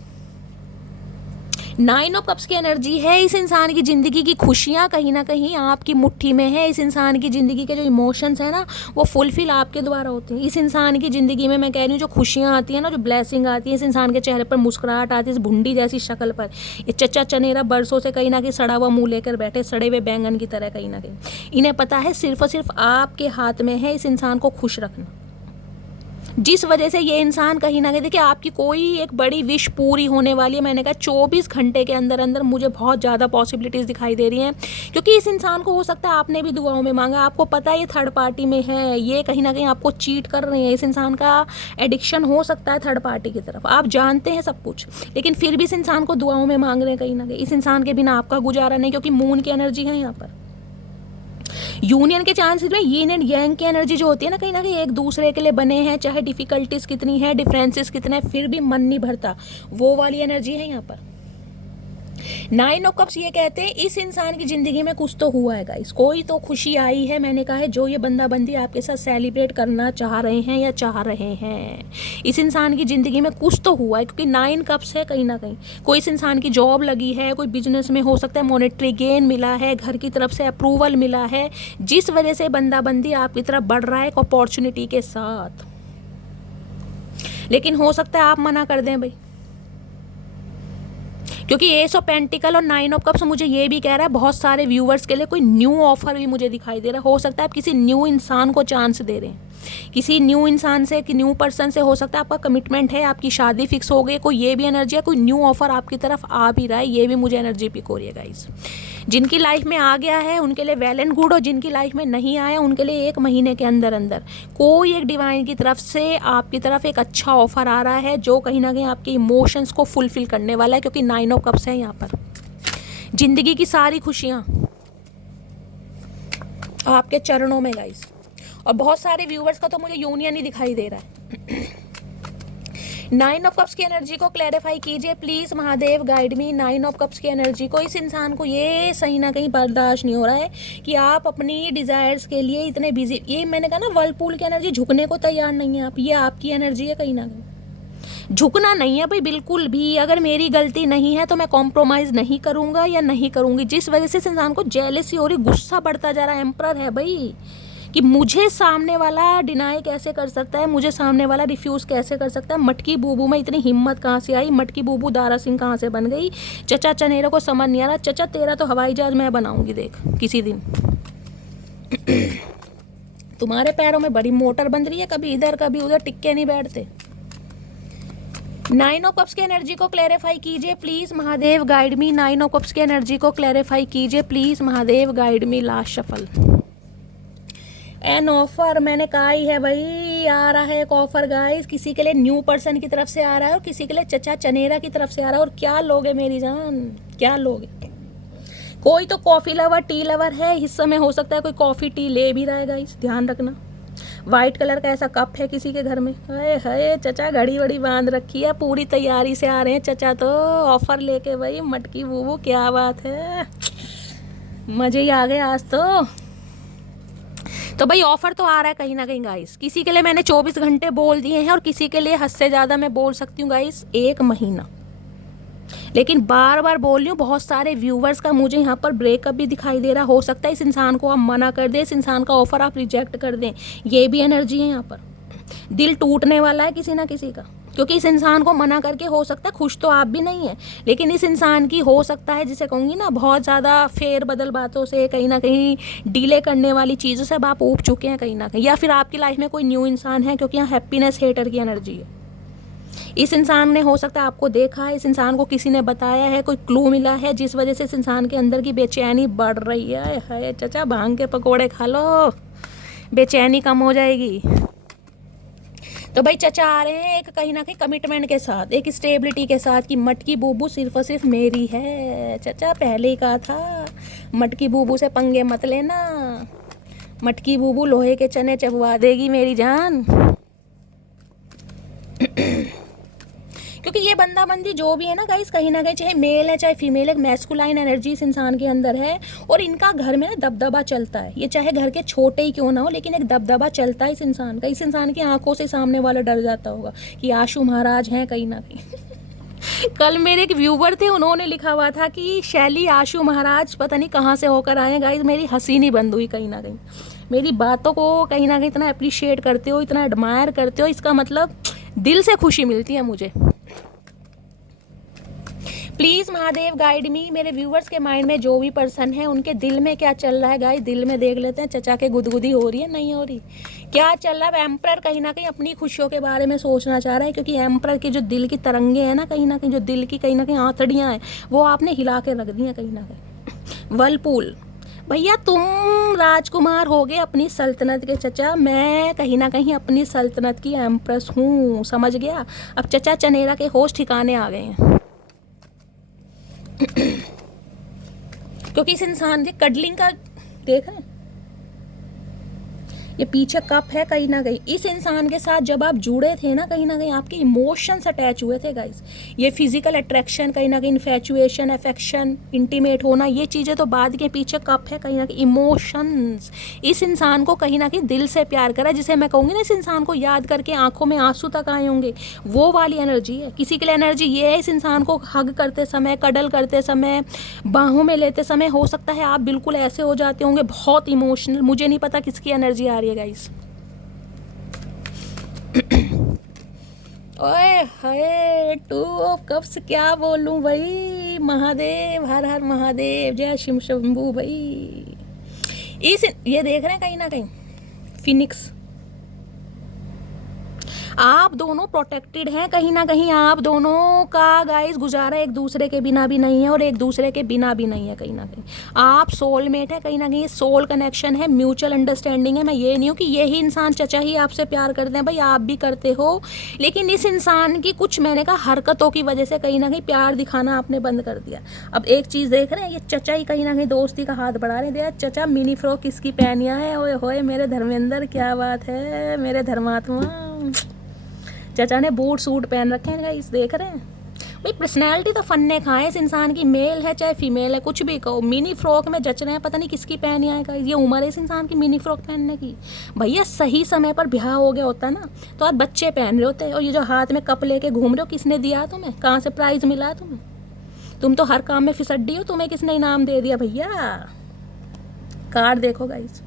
9 ऑफ कप्स की एनर्जी है। इस इंसान की ज़िंदगी की खुशियाँ कहीं ना कहीं आपकी मुट्ठी में है। इस इंसान की ज़िंदगी के जो इमोशंस हैं ना, वो फुलफिल आपके द्वारा होते हैं। इस इंसान की ज़िंदगी में मैं कह रही हूँ जो खुशियाँ आती हैं ना, जो ब्लेसिंग आती है, इस इंसान के चेहरे पर मुस्कुराहट आती है, इस भुंडी जैसी शक्ल पर। ये चचा चनेरा बरसों से कहीं ना कहीं सड़ा हुआ मुँह लेकर बैठे, सड़े हुए बैंगन की तरह कहीं ना कहीं। इन्हें पता है सिर्फ और सिर्फ आपके हाथ में है इस इंसान को खुश रखना। जिस वजह से ये इंसान कहीं ना कहीं, देखिए आपकी कोई एक बड़ी विश पूरी होने वाली है। मैंने कहा 24 घंटे के अंदर अंदर मुझे बहुत ज़्यादा पॉसिबिलिटीज़ दिखाई दे रही हैं। क्योंकि इस इंसान को हो सकता है आपने भी दुआओं में मांगा, आपको पता है ये थर्ड पार्टी में है, ये कहीं ना कहीं आपको चीट कर रहे हैं। इस इंसान का एडिक्शन हो सकता है थर्ड पार्टी की तरफ, आप जानते हैं सब कुछ, लेकिन फिर भी इस इंसान को दुआओं में मांग रहे हैं कहीं ना कहीं। इस इंसान के बिना आपका गुजारा नहीं, क्योंकि मून की एनर्जी है यहाँ पर। यूनियन के चांसेस में यीन एंड यांग की एनर्जी जो होती है ना, कहीं एक दूसरे के लिए बने हैं, चाहे डिफिकल्टीज कितनी है, डिफरेंसेस कितने, फिर भी मन नहीं भरता, वो वाली एनर्जी है यहाँ पर। 9 ऑफ कप्स ये कहते हैं इस इंसान की ज़िंदगी में कुछ तो हुआ है गाइस, कोई तो खुशी आई है। मैंने कहा है जो ये बंदा बंदी आपके साथ सेलिब्रेट करना चाह रहे हैं या चाह रहे हैं, इस इंसान की ज़िंदगी में कुछ तो हुआ है। क्योंकि 9 कप्स है कहीं ना कहीं, कोई इस इंसान की जॉब लगी है, कोई बिजनेस में हो सकता है मॉनेटरी गेन मिला है, घर की तरफ से अप्रूवल मिला है, जिस वजह से बंदा बंदी आपकी तरफ बढ़ रहा है एक अपॉर्चुनिटी के साथ। लेकिन हो सकता है आप मना कर दें भाई, क्योंकि एस ऑफ पेंटिकल और 9 ऑफ कप्स मुझे ये भी कह रहा है बहुत सारे व्यूवर्स के लिए कोई न्यू ऑफर भी मुझे दिखाई दे रहा है। हो सकता है आप किसी न्यू इंसान को चांस दे रहे हैं, किसी न्यू इंसान से, कि न्यू पर्सन से हो सकता है आपका कमिटमेंट है, आपकी शादी फिक्स हो गई, कोई ये भी एनर्जी है, कोई न्यू ऑफर आपकी तरफ आ भी रहा है, ये भी मुझे एनर्जी पिक हो रही है गाइस। जिनकी लाइफ में आ गया है उनके लिए वेल एंड गुड, और जिनकी लाइफ में नहीं आया उनके लिए 1 महीने के अंदर अंदर कोई एक डिवाइन की तरफ से आपकी तरफ एक अच्छा ऑफर आ रहा है, जो कहीं ना कहीं आपके इमोशंस को फुलफिल करने वाला है। क्योंकि 9 ऑफ कप्स है यहाँ पर, जिंदगी की सारी खुशियाँ आपके चरणों में गाइस। और बहुत सारे व्यूवर्स का तो मुझे यूनियन ही दिखाई दे रहा है। नाइन ऑफ कप्स की एनर्जी को क्लैरिफाई कीजिए please Mahadev, guide me. Nine of cups की एनर्जी को, इस इंसान को ये सही ना कहीं बर्दाश्त नहीं हो रहा है कि आप अपनी डिजायर्स के लिए इतने बिजी, ये मैंने कहा ना वर्लपूल की एनर्जी, झुकने को तैयार नहीं है आप, ये आपकी एनर्जी है कहीं ना कहीं। झुकना नहीं है भाई बिल्कुल भी, अगर मेरी गलती नहीं है तो मैं कॉम्प्रोमाइज नहीं करूंगा या नहीं करूंगी। जिस वजह से इस इंसान को जेलसी हो रही, गुस्सा बढ़ता जा रहा है, एम्परर है भाई, कि मुझे सामने वाला डिनाई कैसे कर सकता है, मुझे सामने वाला रिफ्यूज़ कैसे कर सकता है। मटकी बूबू में इतनी हिम्मत कहाँ से आई, मटकी बूबू दारा सिंह कहाँ से बन गई। चचा चनेरा को समझ नहीं आ रहा, चचा तेरा तो हवाई जहाज मैं बनाऊंगी देख किसी दिन। तुम्हारे पैरों में बड़ी मोटर बन रही है, कभी इधर कभी उधर, टिक्के नहीं बैठते। नाइन ऑफ कप्स की एनर्जी को क्लैरिफाई कीजिए please Mahadev, guide me. Nine of cups की एनर्जी को क्लैरिफाई कीजिए please Mahadev, guide me. Last shuffle an offer, मैंने कहा ही है भाई, आ रहा है एक ऑफर गाइस, किसी के लिए न्यू पर्सन की तरफ से आ रहा है और किसी के लिए चचा चनेरा की तरफ से आ रहा है। और क्या लोगे मेरी जान, क्या लोगे। कोई तो कॉफी लवर, टी लवर है, इस समय हो सकता है कोई कॉफी टी ले भी रहा है गाइस, ध्यान रखना। वाइट कलर का ऐसा कप है किसी के घर में, हाय हाय चचा घड़ी वड़ी बांध रखी है, पूरी तैयारी से आ रहे हैं चचा तो ऑफर लेके भाई। मटकी बूबू क्या बात है, मजे ही आ गए आज तो भाई ऑफर तो आ रहा है कहीं ना कहीं गाइस। किसी के लिए मैंने 24 घंटे बोल दिए हैं और किसी के लिए हद से ज़्यादा मैं बोल सकती हूँ गाइस 1 महीना। लेकिन बार बार बोल रही हूँ, बहुत सारे व्यूवर्स का मुझे यहाँ पर ब्रेकअप भी दिखाई दे रहा। हो सकता है इस इंसान को आप मना कर दें, इस इंसान का ऑफर आप रिजेक्ट कर दें, ये भी एनर्जी है यहाँ पर। दिल टूटने वाला है किसी ना किसी का, क्योंकि इस इंसान को मना करके हो सकता है, खुश तो आप भी नहीं है, लेकिन इस इंसान की हो सकता है, जिसे कहूँगी ना, बहुत ज़्यादा फेर बदल बातों से, कहीं ना कहीं डिले करने वाली चीज़ों से अब आप ऊब चुके हैं कहीं ना कहीं, या फिर आपकी लाइफ में कोई न्यू इंसान है, क्योंकि यहाँ हैप्पीनेस हेटर की एनर्जी है। इस इंसान ने हो सकता है आपको देखा है, इस इंसान को किसी ने बताया है, कोई क्लू मिला है, जिस वजह से इस इंसान के अंदर की बेचैनी बढ़ रही है। हाय चचा भांग के पकोड़े खा लो, बेचैनी कम हो जाएगी। तो भाई चचा आ रहे हैं एक कहीं ना कहीं कमिटमेंट के साथ, एक स्टेबिलिटी के साथ, कि मटकी बूबू सिर्फ और सिर्फ मेरी है। चचा पहले ही कहा था मटकी बूबू से पंगे मत लेना, मटकी बूबू लोहे के चने चबवा देगी मेरी जान। क्योंकि ये बंदा बंदी जो भी है ना गाइस, कहीं ना कहीं चाहे मेल है चाहे फीमेल है, मैस्कुलाइन एनर्जी इस इंसान के अंदर है। और इनका घर में ना दबदबा चलता है, ये चाहे घर के छोटे ही क्यों ना हो, लेकिन एक दबदबा चलता है इस इंसान का। इस इंसान की आंखों से सामने वाला डर जाता होगा कि आशु महाराज हैं कहीं ना कहीं। कल मेरे एक व्यूवर थे, उन्होंने लिखा हुआ था कि शैली आशु महाराज पता नहीं कहाँ से होकर आए हैं। गाइस मेरी हंसी नहीं बंद हुई कहीं ना कहीं, मेरी बातों को कहीं ना कहीं इतना अप्रिशिएट करते हो, इतना एडमायर करते हो, इसका मतलब दिल से खुशी मिलती है मुझे। प्लीज़ महादेव गाइड मी। मेरे व्यूवर्स के माइंड में जो भी पर्सन है, उनके दिल में क्या चल रहा है गाइस, दिल में देख लेते हैं। चचा के गुदगुदी हो रही है, नहीं हो रही, क्या चल रहा है। एम्परर कहीं ना कहीं अपनी खुशियों के बारे में सोचना चाह रहा है, क्योंकि एम्परर की जो दिल की तरंगे हैं ना, कहीं ना कहीं जो दिल की कहीं ना कहीं आंतड़ियाँ हैं, वो आपने हिला के रख दी हैं कहीं ना कहीं। वर्लपूल भैया तुम राजकुमार हो गए अपनी सल्तनत के चचा, मैं कहीं ना कहीं अपनी सल्तनत की एम्प्रेस हूँ, समझ गया। अब चचा चनेरा के होश ठिकाने आ गए हैं। क्योंकि इस इंसान के कडलिंग का देख रहे हैं, ये पीछे कप है कहीं ना कहीं। इस इंसान के साथ जब आप जुड़े थे ना, कहीं ना कहीं आपके इमोशंस अटैच हुए थे गाइस। ये फिजिकल अट्रैक्शन, कहीं ना कहीं इन्फैचुएशन, अफेक्शन, इंटीमेट होना, ये चीज़ें तो बाद के, पीछे कप है कहीं ना कहीं इमोशंस। इस इंसान को कहीं ना कहीं दिल से प्यार करा, जिसे मैं कहूँगी ना, इस इंसान को याद करके आंखों में आंसू तक आए होंगे, वो वाली एनर्जी है। किसी के लिए एनर्जी ये है, इस इंसान को हग करते समय, कडल करते समय, बाहों में लेते समय, हो सकता है आप बिल्कुल ऐसे हो जाते होंगे, बहुत इमोशनल। मुझे नहीं पता किसकी एनर्जी आ रही है गाइस। ओए हाय 2 ऑफ कप्स, क्या बोलूं भाई। महादेव, हर हर महादेव, जय शिव शंभू भाई। इस ये देख रहे हैं कहीं ना कहीं फिनिक्स, आप दोनों प्रोटेक्टेड हैं कहीं ना कहीं। आप दोनों का गाइस गुजारा एक दूसरे के बिना भी नहीं है और एक दूसरे के बिना भी नहीं है कहीं ना कहीं। आप सोलमेट है कहीं ना कहीं, सोल कनेक्शन है, म्यूचुअल अंडरस्टैंडिंग है। मैं ये नहीं हूँ कि यही इंसान चचा ही आपसे प्यार करते हैं, भाई आप भी करते हो, लेकिन इस इंसान की कुछ मैंने कहा हरकतों की वजह से कहीं ना कहीं प्यार दिखाना आपने बंद कर दिया। अब एक चीज़ देख रहे हैं, ये चचा ही कहीं ना कहीं दोस्ती का हाथ बढ़ा रहे हैं। चचा मिनी फ्रॉक किसकी पहनिया है, ओए होए मेरे धर्मेंद्र, क्या बात है मेरे धर्मात्मा। चाचा ने बूट सूट पहन रखे हैं गाइस, देख रहे हैं भाई। पर्सनैलिटी तो फन्ने खाए इस इंसान की, मेल है चाहे फीमेल है, कुछ भी कहो। मिनी फ्रॉक में जच रहे हैं, पता नहीं किसकी पहनी है गाइस। ये उम्र है इस इंसान की मिनी फ्रॉक पहनने की। भैया सही समय पर ब्याह हो गया होता ना तो आज बच्चे पहन रहे होते। और ये जो हाथ में कप लेके घूम रहे हो, किसने दिया तुम्हें? कहाँ से प्राइज़ मिला है तुम्हें? तुम तो हर काम में फिसड्डी हो, तुम्हें किसने इनाम दे दिया भैया? कार्ड देखो गाइस।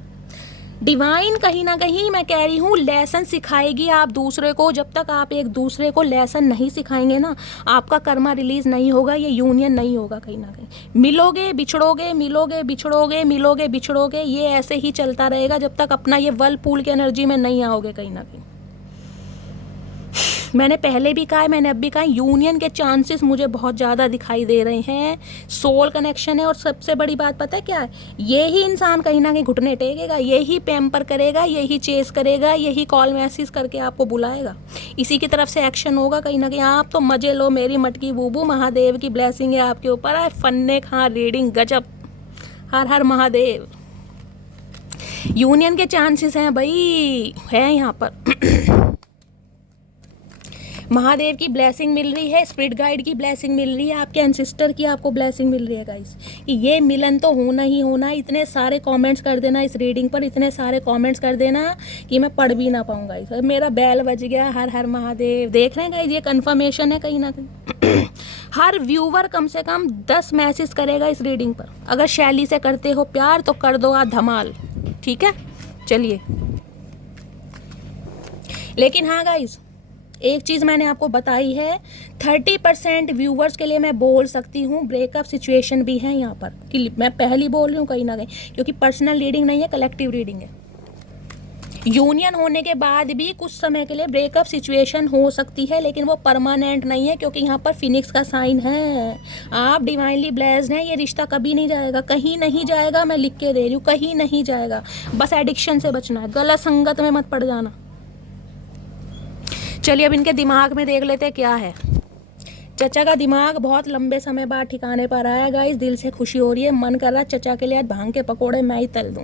डिवाइन कहीं ना कहीं मैं कह रही हूँ लेसन सिखाएगी आप दूसरे को। जब तक आप एक दूसरे को लेसन नहीं सिखाएंगे ना, आपका कर्मा रिलीज नहीं होगा, ये यूनियन नहीं होगा। कहीं ना कहीं मिलोगे बिछड़ोगे, मिलोगे बिछड़ोगे, मिलोगे बिछड़ोगे, ये ऐसे ही चलता रहेगा जब तक अपना ये वर्लपूल की एनर्जी में नहीं आओगे। कहीं ना कहीं मैंने पहले भी कहा है, मैंने अब भी कहा, यूनियन के चांसेस मुझे बहुत ज़्यादा दिखाई दे रहे हैं। सोल कनेक्शन है। और सबसे बड़ी बात पता है क्या है? यही इंसान कहीं ना कहीं घुटने टेकेगा, यही पैम्पर करेगा, यही चेस करेगा, यही कॉल मैसेज करके आपको बुलाएगा। इसी की तरफ से एक्शन होगा कहीं ना कहीं। आप तो मजे लो मेरी मटकी बूबू, महादेव की ब्लेसिंग है आपके ऊपर। है फन्ने खां रीडिंग गजब। हर हर महादेव। यूनियन के चांसेस हैं भाई, है यहाँ पर। महादेव की ब्लेसिंग मिल रही है, स्पिरिट गाइड की ब्लेसिंग मिल रही है, आपके एंसिस्टर की आपको ब्लेसिंग मिल रही है गाइस कि ये मिलन तो होना ही होना। इतने सारे कमेंट्स कर देना इस रीडिंग पर, इतने सारे कमेंट्स कर देना कि मैं पढ़ भी ना पाऊँ गाइस। मेरा बैल बज गया। हर हर महादेव। देख रहे हैं गाइस, ये कन्फर्मेशन है कहीं ना कहीं। हर व्यूवर कम से कम 10 मैसेज करेगा इस रीडिंग पर। अगर शैली से करते हो प्यार तो कर दो आज धमाल, ठीक है? चलिए, लेकिन हाँ गाइस, एक चीज़ मैंने आपको बताई है, 30% व्यूवर्स के लिए मैं बोल सकती हूँ ब्रेकअप सिचुएशन भी है यहाँ पर। कि मैं पहली बोल रही हूँ कहीं ना कहीं, क्योंकि पर्सनल रीडिंग नहीं है, कलेक्टिव रीडिंग है। यूनियन होने के बाद भी कुछ समय के लिए ब्रेकअप सिचुएशन हो सकती है, लेकिन वो परमानेंट नहीं है, क्योंकि यहाँ पर फिनिक्स का साइन है। आप डिवाइनली ब्लेस्ड हैं। ये रिश्ता कभी नहीं जाएगा, कहीं नहीं जाएगा। मैं लिख के दे रही हूँ, कहीं नहीं जाएगा। बस एडिक्शन से बचना है, गलत संगत में मत पड़ जाना। चलिए अब इनके दिमाग में देख लेते क्या है। चचा का दिमाग बहुत लंबे समय बाद ठिकाने पर आया गाइस। दिल से खुशी हो रही है, मन कर रहा चचा के लिए आज भांग के पकोड़े मैं ही तल दूं,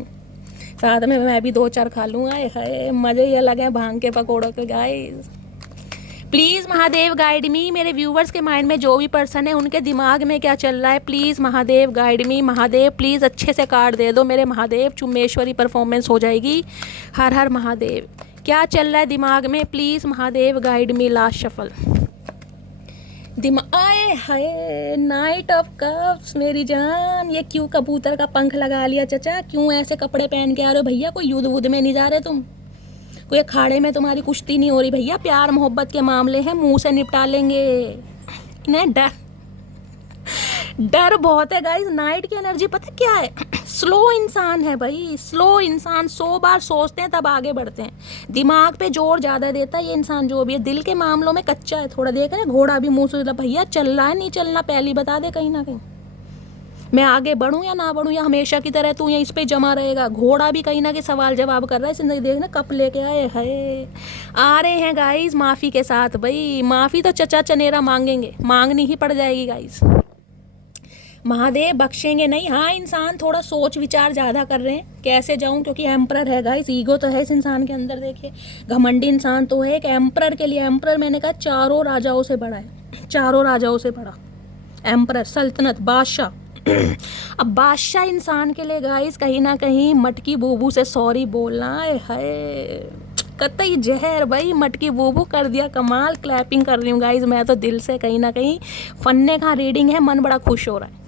साथ में मैं भी 2-4 खा लूँगा। हाय मज़े ही अलग हैं भांग के पकोड़ों के गाइस। प्लीज़ महादेव गाइड मी। मेरे व्यूवर्स के माइंड में जो भी पर्सन है उनके दिमाग में क्या चल रहा है, please Mahadev guide me. Mahadev please अच्छे से कार्ड दे दो मेरे महादेव, चुम्मेश्वरी परफॉर्मेंस हो जाएगी। हर हर महादेव। क्या चल रहा है दिमाग में, please Mahadev guide me. Last shuffle. दिमाग आए हाय, नाइट ऑफ कप्स मेरी जान। ये क्यों कबूतर का पंख लगा लिया चचा? क्यों ऐसे कपड़े पहन के आ रहे हो भैया? कोई युद्ध वुद्ध में नहीं जा रहे तुम? कोई अखाड़े में तुम्हारी कुश्ती नहीं हो रही भैया? प्यार मोहब्बत के मामले हैं, मुंह से निपटा लेंगे। इन्हें डर बहुत है गाइस। नाइट की एनर्जी पता क्या है? स्लो इंसान है भाई, स्लो इंसान। 100 बार सोचते हैं तब आगे बढ़ते हैं। दिमाग पे जोर ज़्यादा देता है ये इंसान जो भी है। दिल के मामलों में कच्चा है थोड़ा। देख रहे हैं घोड़ा भी मुँह से भैया चल रहा है नहीं चलना पहले बता दे। कहीं ना कहीं मैं आगे बढ़ूँ या ना बढ़ूँ, या हमेशा की तरह तू या इस पे जमा रहेगा। घोड़ा भी कहीं ना कहीं सवाल जवाब कर रहा है जिंदगी। देखना कप लेके आए है, आ रहे हैं गाइस माफ़ी के साथ। भाई माफ़ी तो चचा चनेरा मांगेंगे, मांगनी ही पड़ जाएगी गाइस। महादेव बख्शेंगे नहीं। हाँ इंसान थोड़ा सोच विचार ज़्यादा कर रहे हैं, कैसे जाऊँ, क्योंकि एम्परर है गाइस। ईगो तो है इस इंसान के अंदर। देखिए घमंडी इंसान तो है। एक एम्परर के लिए, एम्परर मैंने कहा 4 राजाओं से बड़ा है, 4 राजाओं से बड़ा एम्परर, सल्तनत, बादशाह। अब बादशाह इंसान के लिए गाइस कहीं ना कहीं मटकी बूबू से सॉरी बोलना है कतई जहर। भाई मटकी बूबू कर दिया कमाल। क्लैपिंग कर रही हूँ गाइस मैं तो दिल से। कहीं ना कहीं फन्ने का रीडिंग है, मन बड़ा खुश हो रहा है।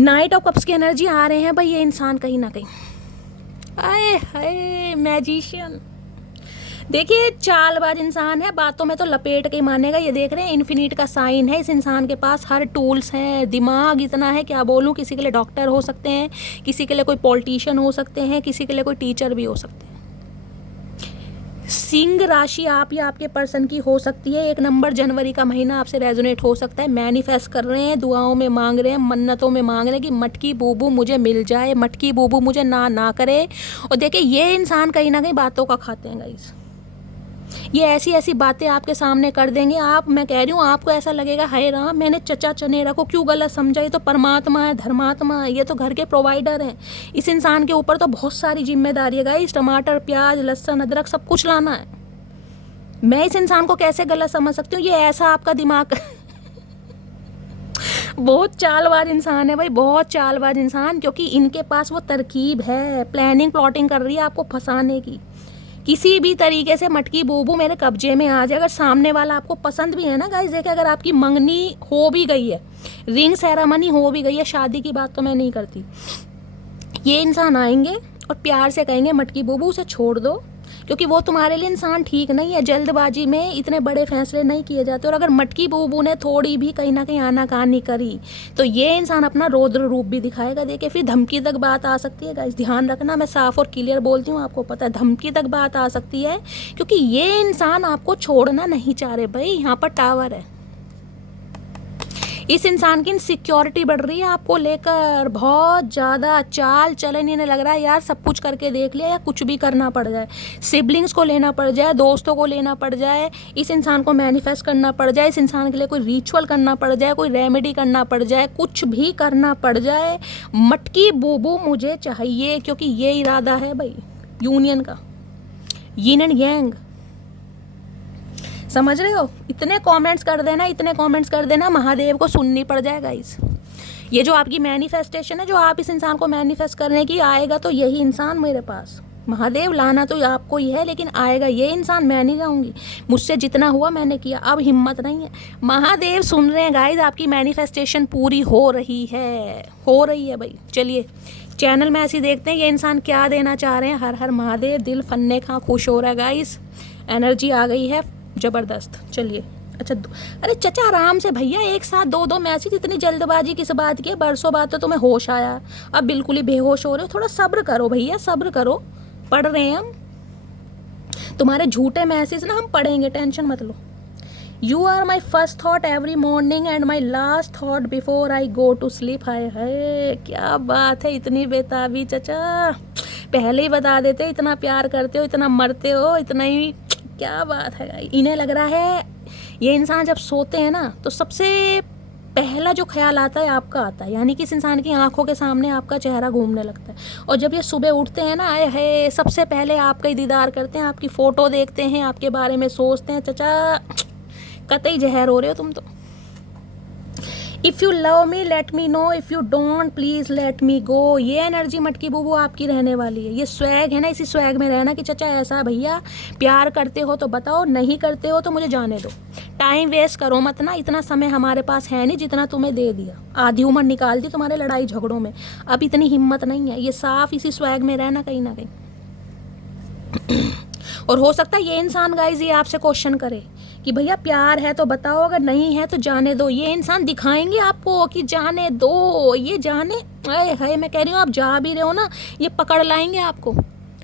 नाइट ऑफ कप्स की एनर्जी आ रहे हैं भाई। ये इंसान कहीं ना कहीं आए हाय मैजिशियन। देखिए चालबाज इंसान है, बातों में तो लपेट के मानेगा। ये देख रहे हैं इन्फिनिट का साइन है इस इंसान के पास। हर टूल्स हैं, दिमाग इतना है क्या बोलूँ। किसी के लिए डॉक्टर हो सकते हैं, किसी के लिए कोई पॉलिटिशियन हो सकते हैं, किसी के लिए कोई टीचर भी हो सकते हैं। सिंह राशि आप या आपके पर्सन की हो सकती है। 1 नंबर जनवरी का महीना आपसे रेजोनेट हो सकता है। मैनिफेस्ट कर रहे हैं, दुआओं में मांग रहे हैं, मन्नतों में मांग रहे हैं कि मटकी बूबू मुझे मिल जाए, मटकी बूबू मुझे ना करे। और देखिए ये इंसान कहीं ना कहीं बातों का खाते हैं गाइस। ये ऐसी ऐसी बातें आपके सामने कर देंगे। आप, मैं कह रही हूँ, आपको ऐसा लगेगा हाय राम मैंने चचा चनेरा को क्यों गलत समझा। ये तो परमात्मा है, धर्मात्मा है, ये तो घर के प्रोवाइडर हैं। इस इंसान के ऊपर तो बहुत सारी जिम्मेदारी है गाइस। टमाटर, प्याज, लहसुन, अदरक सब कुछ लाना है। मैं इस इंसान को कैसे गलत समझ सकती हूँ? ये ऐसा आपका दिमाग बहुत चालबाज इंसान है भाई, बहुत चालबाज इंसान, क्योंकि इनके पास वो तरकीब है, प्लानिंग प्लॉटिंग कर रही है आपको फंसाने की। किसी भी तरीके से मटकी बूबू मेरे कब्जे में आ जाए। अगर सामने वाला आपको पसंद भी है ना गाइस, देखिए अगर आपकी मंगनी हो भी गई है, रिंग सेरेमनी हो भी गई है, शादी की बात तो मैं नहीं करती, ये इंसान आएंगे और प्यार से कहेंगे मटकी बूबू उसे छोड़ दो, क्योंकि वो तुम्हारे लिए इंसान ठीक नहीं है। जल्दबाजी में इतने बड़े फैसले नहीं किए जाते। और अगर मटकी बूबू ने थोड़ी भी कहीं ना कहीं आनाकानी करी तो ये इंसान अपना रौद्र रूप भी दिखाएगा। देखिए फिर धमकी तक बात आ सकती है गाइस, ध्यान रखना, मैं साफ और क्लियर बोलती हूँ, आपको पता है धमकी तक बात आ सकती है, क्योंकि ये इंसान आपको छोड़ना नहीं चाह रहे भाई। यहाँ पर टावर है, इस इंसान की इनसिक्योरिटी बढ़ रही है आपको लेकर बहुत ज़्यादा। चाल चलन इन्हें लग रहा है यार सब कुछ करके देख लिया, या कुछ भी करना पड़ जाए, सिबलिंग्स को लेना पड़ जाए, दोस्तों को लेना पड़ जाए, इस इंसान को मैनिफेस्ट करना पड़ जाए, इस इंसान के लिए कोई रिचुअल करना पड़ जाए, कोई रेमेडी करना पड़ जाए, कुछ भी करना पड़ जाए, मटकी बूबू मुझे चाहिए, क्योंकि ये इरादा है भाई यूनियन का, यिन एंड यांग। समझ रहे हो? इतने कमेंट्स कर देना, इतने कमेंट्स कर देना, महादेव को सुननी पड़ जाए गाइस। ये जो आपकी मैनिफेस्टेशन है, जो आप इस इंसान को मैनिफेस्ट करने की, आएगा तो यही इंसान मेरे पास। महादेव लाना तो आपको ही है, लेकिन आएगा ये इंसान, मैं नहीं जाऊंगी। मुझसे जितना हुआ मैंने किया, अब हिम्मत नहीं है। महादेव सुन रहे हैं गाइस, आपकी मैनिफेस्टेशन पूरी हो रही है, हो रही है भाई। चलिए चैनल में ऐसे देखते हैं ये इंसान क्या देना चाह रहे हैं। हर हर महादेव, दिल फन्ने खा खुश हो रहा है गाइस, एनर्जी आ गई है ज़बरदस्त। चलिए अच्छा, अरे चचा आराम से भैया, एक साथ दो दो मैसेज, इतनी जल्दबाजी किस बात की है? बरसों बाद तो तुम्हें होश आया, अब बिल्कुल ही बेहोश हो रहे हो। थोड़ा सब्र करो भैया, सब्र करो, पढ़ रहे हैं हम, तुम्हारे झूठे मैसेज ना हम पढ़ेंगे, टेंशन मत लो। You are my first thought every morning and my last thought before I go to sleep. हाय हाय क्या बात है, इतनी बेताबी चचा, पहले ही बता देते, इतना प्यार करते हो, इतना मरते हो, इतना ही, क्या बात है। इन्हें लग रहा है ये इंसान जब सोते हैं ना तो सबसे पहला जो ख्याल आता है आपका आता है, यानी कि इस इंसान की आंखों के सामने आपका चेहरा घूमने लगता है। और जब ये सुबह उठते हैं ना, आए है सबसे पहले आपका ही दीदार करते हैं, आपकी फ़ोटो देखते हैं, आपके बारे में सोचते हैं। चचा कतई जहर हो रहे हो तुम तो। If you love me let me know, if you don't please let me go. ये एनर्जी मटकी बूबू आपकी रहने वाली है। ये स्वैग है ना, इसी स्वैग में रहना कि चचा ऐसा भैया, प्यार करते हो तो बताओ, नहीं करते हो तो मुझे जाने दो, टाइम वेस्ट करो मत ना, इतना समय हमारे पास है नहीं जितना तुम्हें दे दिया, आधी उम्र निकाल दी तुम्हारे लड़ाई झगड़ों में, अब इतनी हिम्मत नहीं है। ये साफ इसी स्वैग में रहना कहीं ना कहीं। और हो सकता है ये इंसान गाइस ये आपसे क्वेश्चन करे कि भैया प्यार है तो बताओ, अगर नहीं है तो जाने दो। ये इंसान दिखाएंगे आपको कि जाने दो, ये जाने, अरे है मैं कह रही हूँ, आप जा भी रहे हो ना, ये पकड़ लाएंगे आपको,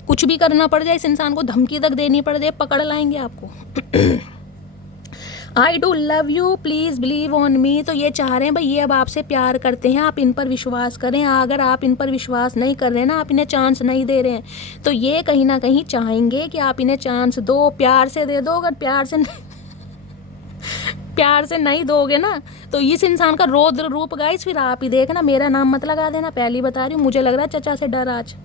कुछ भी करना पड़ जाए, इस इंसान को धमकी तक देनी पड़ जाए, पकड़ लाएंगे आपको। I do love you please believe on me. तो ये चाह रहे हैं भाई, ये अब आपसे प्यार करते हैं, आप इन पर विश्वास करें। अगर आप इन पर विश्वास नहीं कर रहे हैं ना, आप इन्हें चांस नहीं दे रहे हैं, तो ये कहीं ना कहीं चाहेंगे कि आप इन्हें चांस दो, प्यार से दे दो। अगर प्यार से नहीं दोगे ना तो इस इंसान का रौद्र रूप गाइस फिर आप ही देखना। मेरा नाम मत लगा देना, पहली बता रही हूँ, मुझे लग रहा है चचा से डर आज।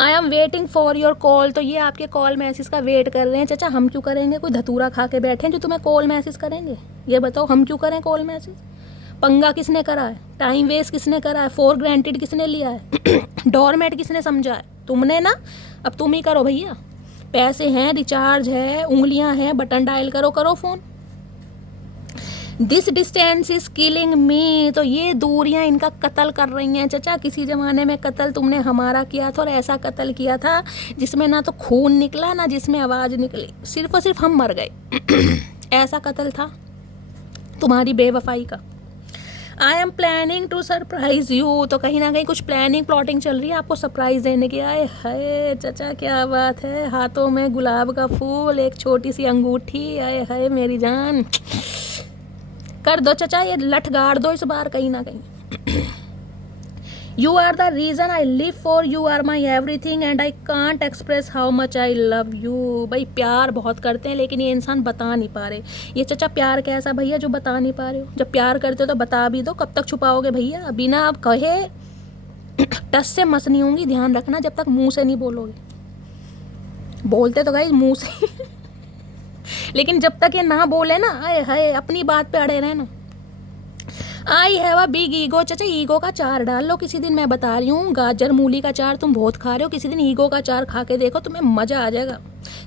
I am waiting for your call. तो ये आपके कॉल मैसेज का वेट कर रहे हैं। चचा हम क्यों करेंगे, कोई धतूरा खा के बैठे हैं जो तुम्हें कॉल मैसेज करेंगे? ये बताओ हम क्यों करें कॉल मैसेज? पंगा किसने करा है? टाइम वेस्ट किसने करा है? फॉर ग्रांटेड किसने लिया है? डोरमेट किसने समझा है? तुमने ना, अब तुम ही करो भैया, पैसे हैं, रिचार्ज है, उंगलियां हैं, बटन डायल करो, करो phone. This distance is killing मी। तो ये दूरियां इनका कत्ल कर रही हैं। चचा किसी ज़माने में कत्ल तुमने हमारा किया था, और ऐसा कत्ल किया था जिसमें ना तो खून निकला ना जिसमें आवाज़ निकली, सिर्फ और सिर्फ हम मर गए। ऐसा कत्ल था तुम्हारी बेवफाई का। I am planning to surprise you. तो कहीं ना कहीं कुछ प्लानिंग प्लॉटिंग चल रही है आपको सरप्राइज देने की। आए हाय चचा क्या बात है, हाथों में गुलाब का फूल, एक छोटी सी अंगूठी, आए हाय मेरी जान, कर दो चचा, ये लठ गाड़ दो इस बार कहीं ना कहीं। You are the reason I live for, you are my everything and I can't express how much I love you. भाई प्यार बहुत करते हैं लेकिन ये इंसान बता नहीं पा रहे। ये चचा प्यार कैसा भैया जो बता नहीं पा रहे हो? जब प्यार करते हो तो बता भी दो, कब तक छुपाओगे भैया? बिना आप कहे टस से मस नहीं होंगी, ध्यान रखना, जब तक मुंह से नहीं बोलोगे। बोलते तो गाइस मुंह से लेकिन जब तक ये ना बोले ना, आए हाय, अपनी बात पे अड़े रहे ना। I have a big ego. चाचा ईगो का चार डाल लो किसी दिन, मैं बता रही हूँ, गाजर मूली का चार तुम बहुत खा रहे हो, किसी दिन ईगो का चार खा के देखो, तुम्हें मजा आ जाएगा।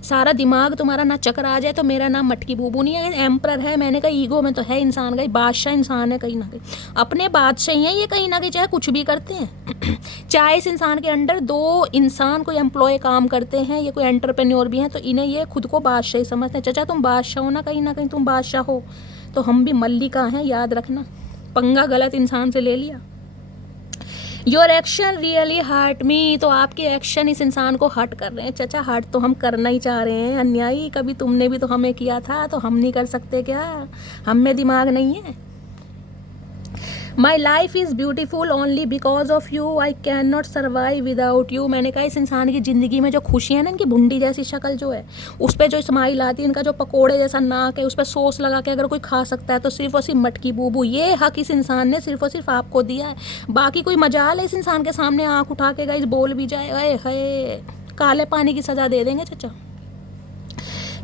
सारा दिमाग तुम्हारा ना चक्कर आ जाए। तो मेरा नाम मटकी बूबू नहीं है, एम्पर है। मैंने कहा ईगो में तो है इंसान का, बादशाह इंसान है कहीं ना कहीं, अपने बादशाह ही है ये कहीं ना कहीं, चाहे कुछ भी करते हैं। चाहे इस इंसान के अंडर 2 इंसान कोई एम्प्लॉय काम करते हैं, ये कोई एंटरप्रेन्योर भी हैं, तो इन्हें ये खुद को बादशाह ही समझते हैं। चाचा तुम बादशाह हो ना कहीं तुम बादशाह हो, तो हम भी मल्लिका हैं, याद रखना। पंगा गलत इंसान से ले लिया। Your action really hurt me. तो आपके एक्शन इस इंसान को हर्ट कर रहे हैं। चाचा हर्ट तो हम करना ही चाह रहे हैं, अन्यायी, कभी तुमने भी तो हमें किया था, तो हम नहीं कर सकते क्या? हम में दिमाग नहीं है? My life is beautiful only because of you, I can not survive without you. मैंने कहा इस इंसान की ज़िंदगी में जो खुशियाँ ना, इनकी भुंडी जैसी शक्ल जो है, उस पर जो स्माइल आती है, इनका जो पकोड़े जैसा नाक है, उस पर सॉस लगा के अगर कोई खा सकता है तो सिर्फ और सिर्फ मटकी बूबू। ये हक इस इंसान ने सिर्फ और सिर्फ आपको दिया है। बाकी कोई मजाल है इस इंसान के सामने आँख उठा के गाइस बोल भी जाए, अरे है काले पानी की सज़ा दे देंगे चाचा।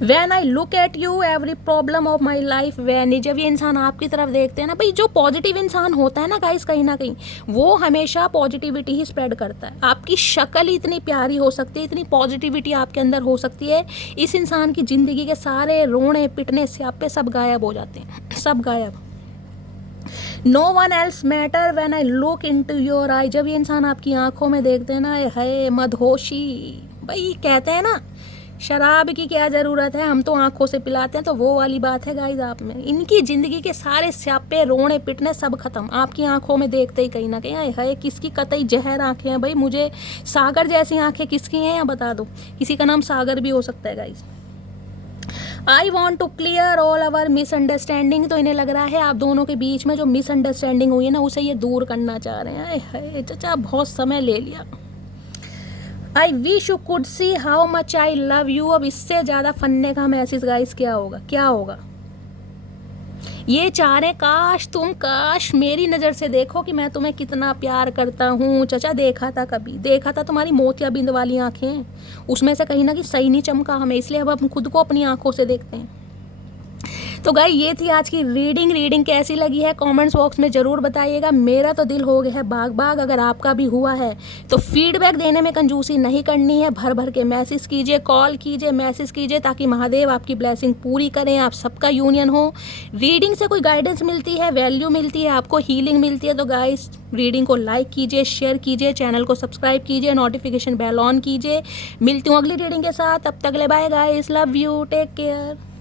When I look at you, every problem of my life vanish। जब ये इंसान आपकी तरफ देखते हैं ना भाई, जो पॉजिटिव इंसान होता है ना गाइस, कहीं ना कहीं वो हमेशा पॉजिटिविटी ही स्प्रेड करता है। आपकी शक्ल ही इतनी प्यारी हो सकती है, इतनी पॉजिटिविटी आपके अंदर हो सकती है, इस इंसान की ज़िंदगी के सारे रोने पिटने स्यापे सब गायब हो जाते हैं, सब गायब। No one else matter when I look into your eye. जब ये इंसान आपकी आंखों में देखते हैं ना, है मदहोशी। भाई कहते हैं ना शराब की क्या ज़रूरत है, हम तो आंखों से पिलाते हैं, तो वो वाली बात है गाइस आप में। इनकी ज़िंदगी के सारे स्यापे रोने पिटने सब खत्म आपकी आंखों में देखते ही कहीं ना कहीं। आए हाय किसकी कतई जहर आंखें हैं भाई, मुझे सागर जैसी आंखें किसकी हैं या बता दो, किसी का नाम सागर भी हो सकता है guys. I want to clear all our misunderstanding. तो इन्हें लग रहा है आप दोनों के बीच में जो मिसअंडरस्टैंडिंग हुई है ना, उसे ये दूर करना चाह रहे हैं। आए हाय चाचा बहुत समय ले लिया। I wish you could see how much I love you. अब इससे ज़्यादा फन्ने का मैसेज गाइस क्या होगा, क्या होगा? ये चाह रहे काश मेरी नज़र से देखो कि मैं तुम्हें कितना प्यार करता हूँ। चाचा देखा था कभी, देखा था तुम्हारी मोतियाबिंद वाली आँखें, उसमें से कहीं ना कहीं सही नहीं चमका हमें, इसलिए अब हम खुद को अपनी आँखों से देखते हैं। तो गाइस ये थी आज की रीडिंग कैसी लगी है कमेंट्स बॉक्स में ज़रूर बताइएगा। मेरा तो दिल हो गया है बाग, अगर आपका भी हुआ है तो फीडबैक देने में कंजूसी नहीं करनी है, भर भर के मैसेज कीजिए, कॉल कीजिए, मैसेज कीजिए, ताकि महादेव आपकी ब्लेसिंग पूरी करें, आप सबका यूनियन हो। रीडिंग से कोई गाइडेंस मिलती है, वैल्यू मिलती है, आपको हीलिंग मिलती है, तो गाइस रीडिंग को लाइक कीजिए, शेयर कीजिए, चैनल को सब्सक्राइब कीजिए, नोटिफिकेशन बेल ऑन कीजिए। मिलती हूँ अगली रीडिंग के साथ, तब तक ले bye guys, love you, take care.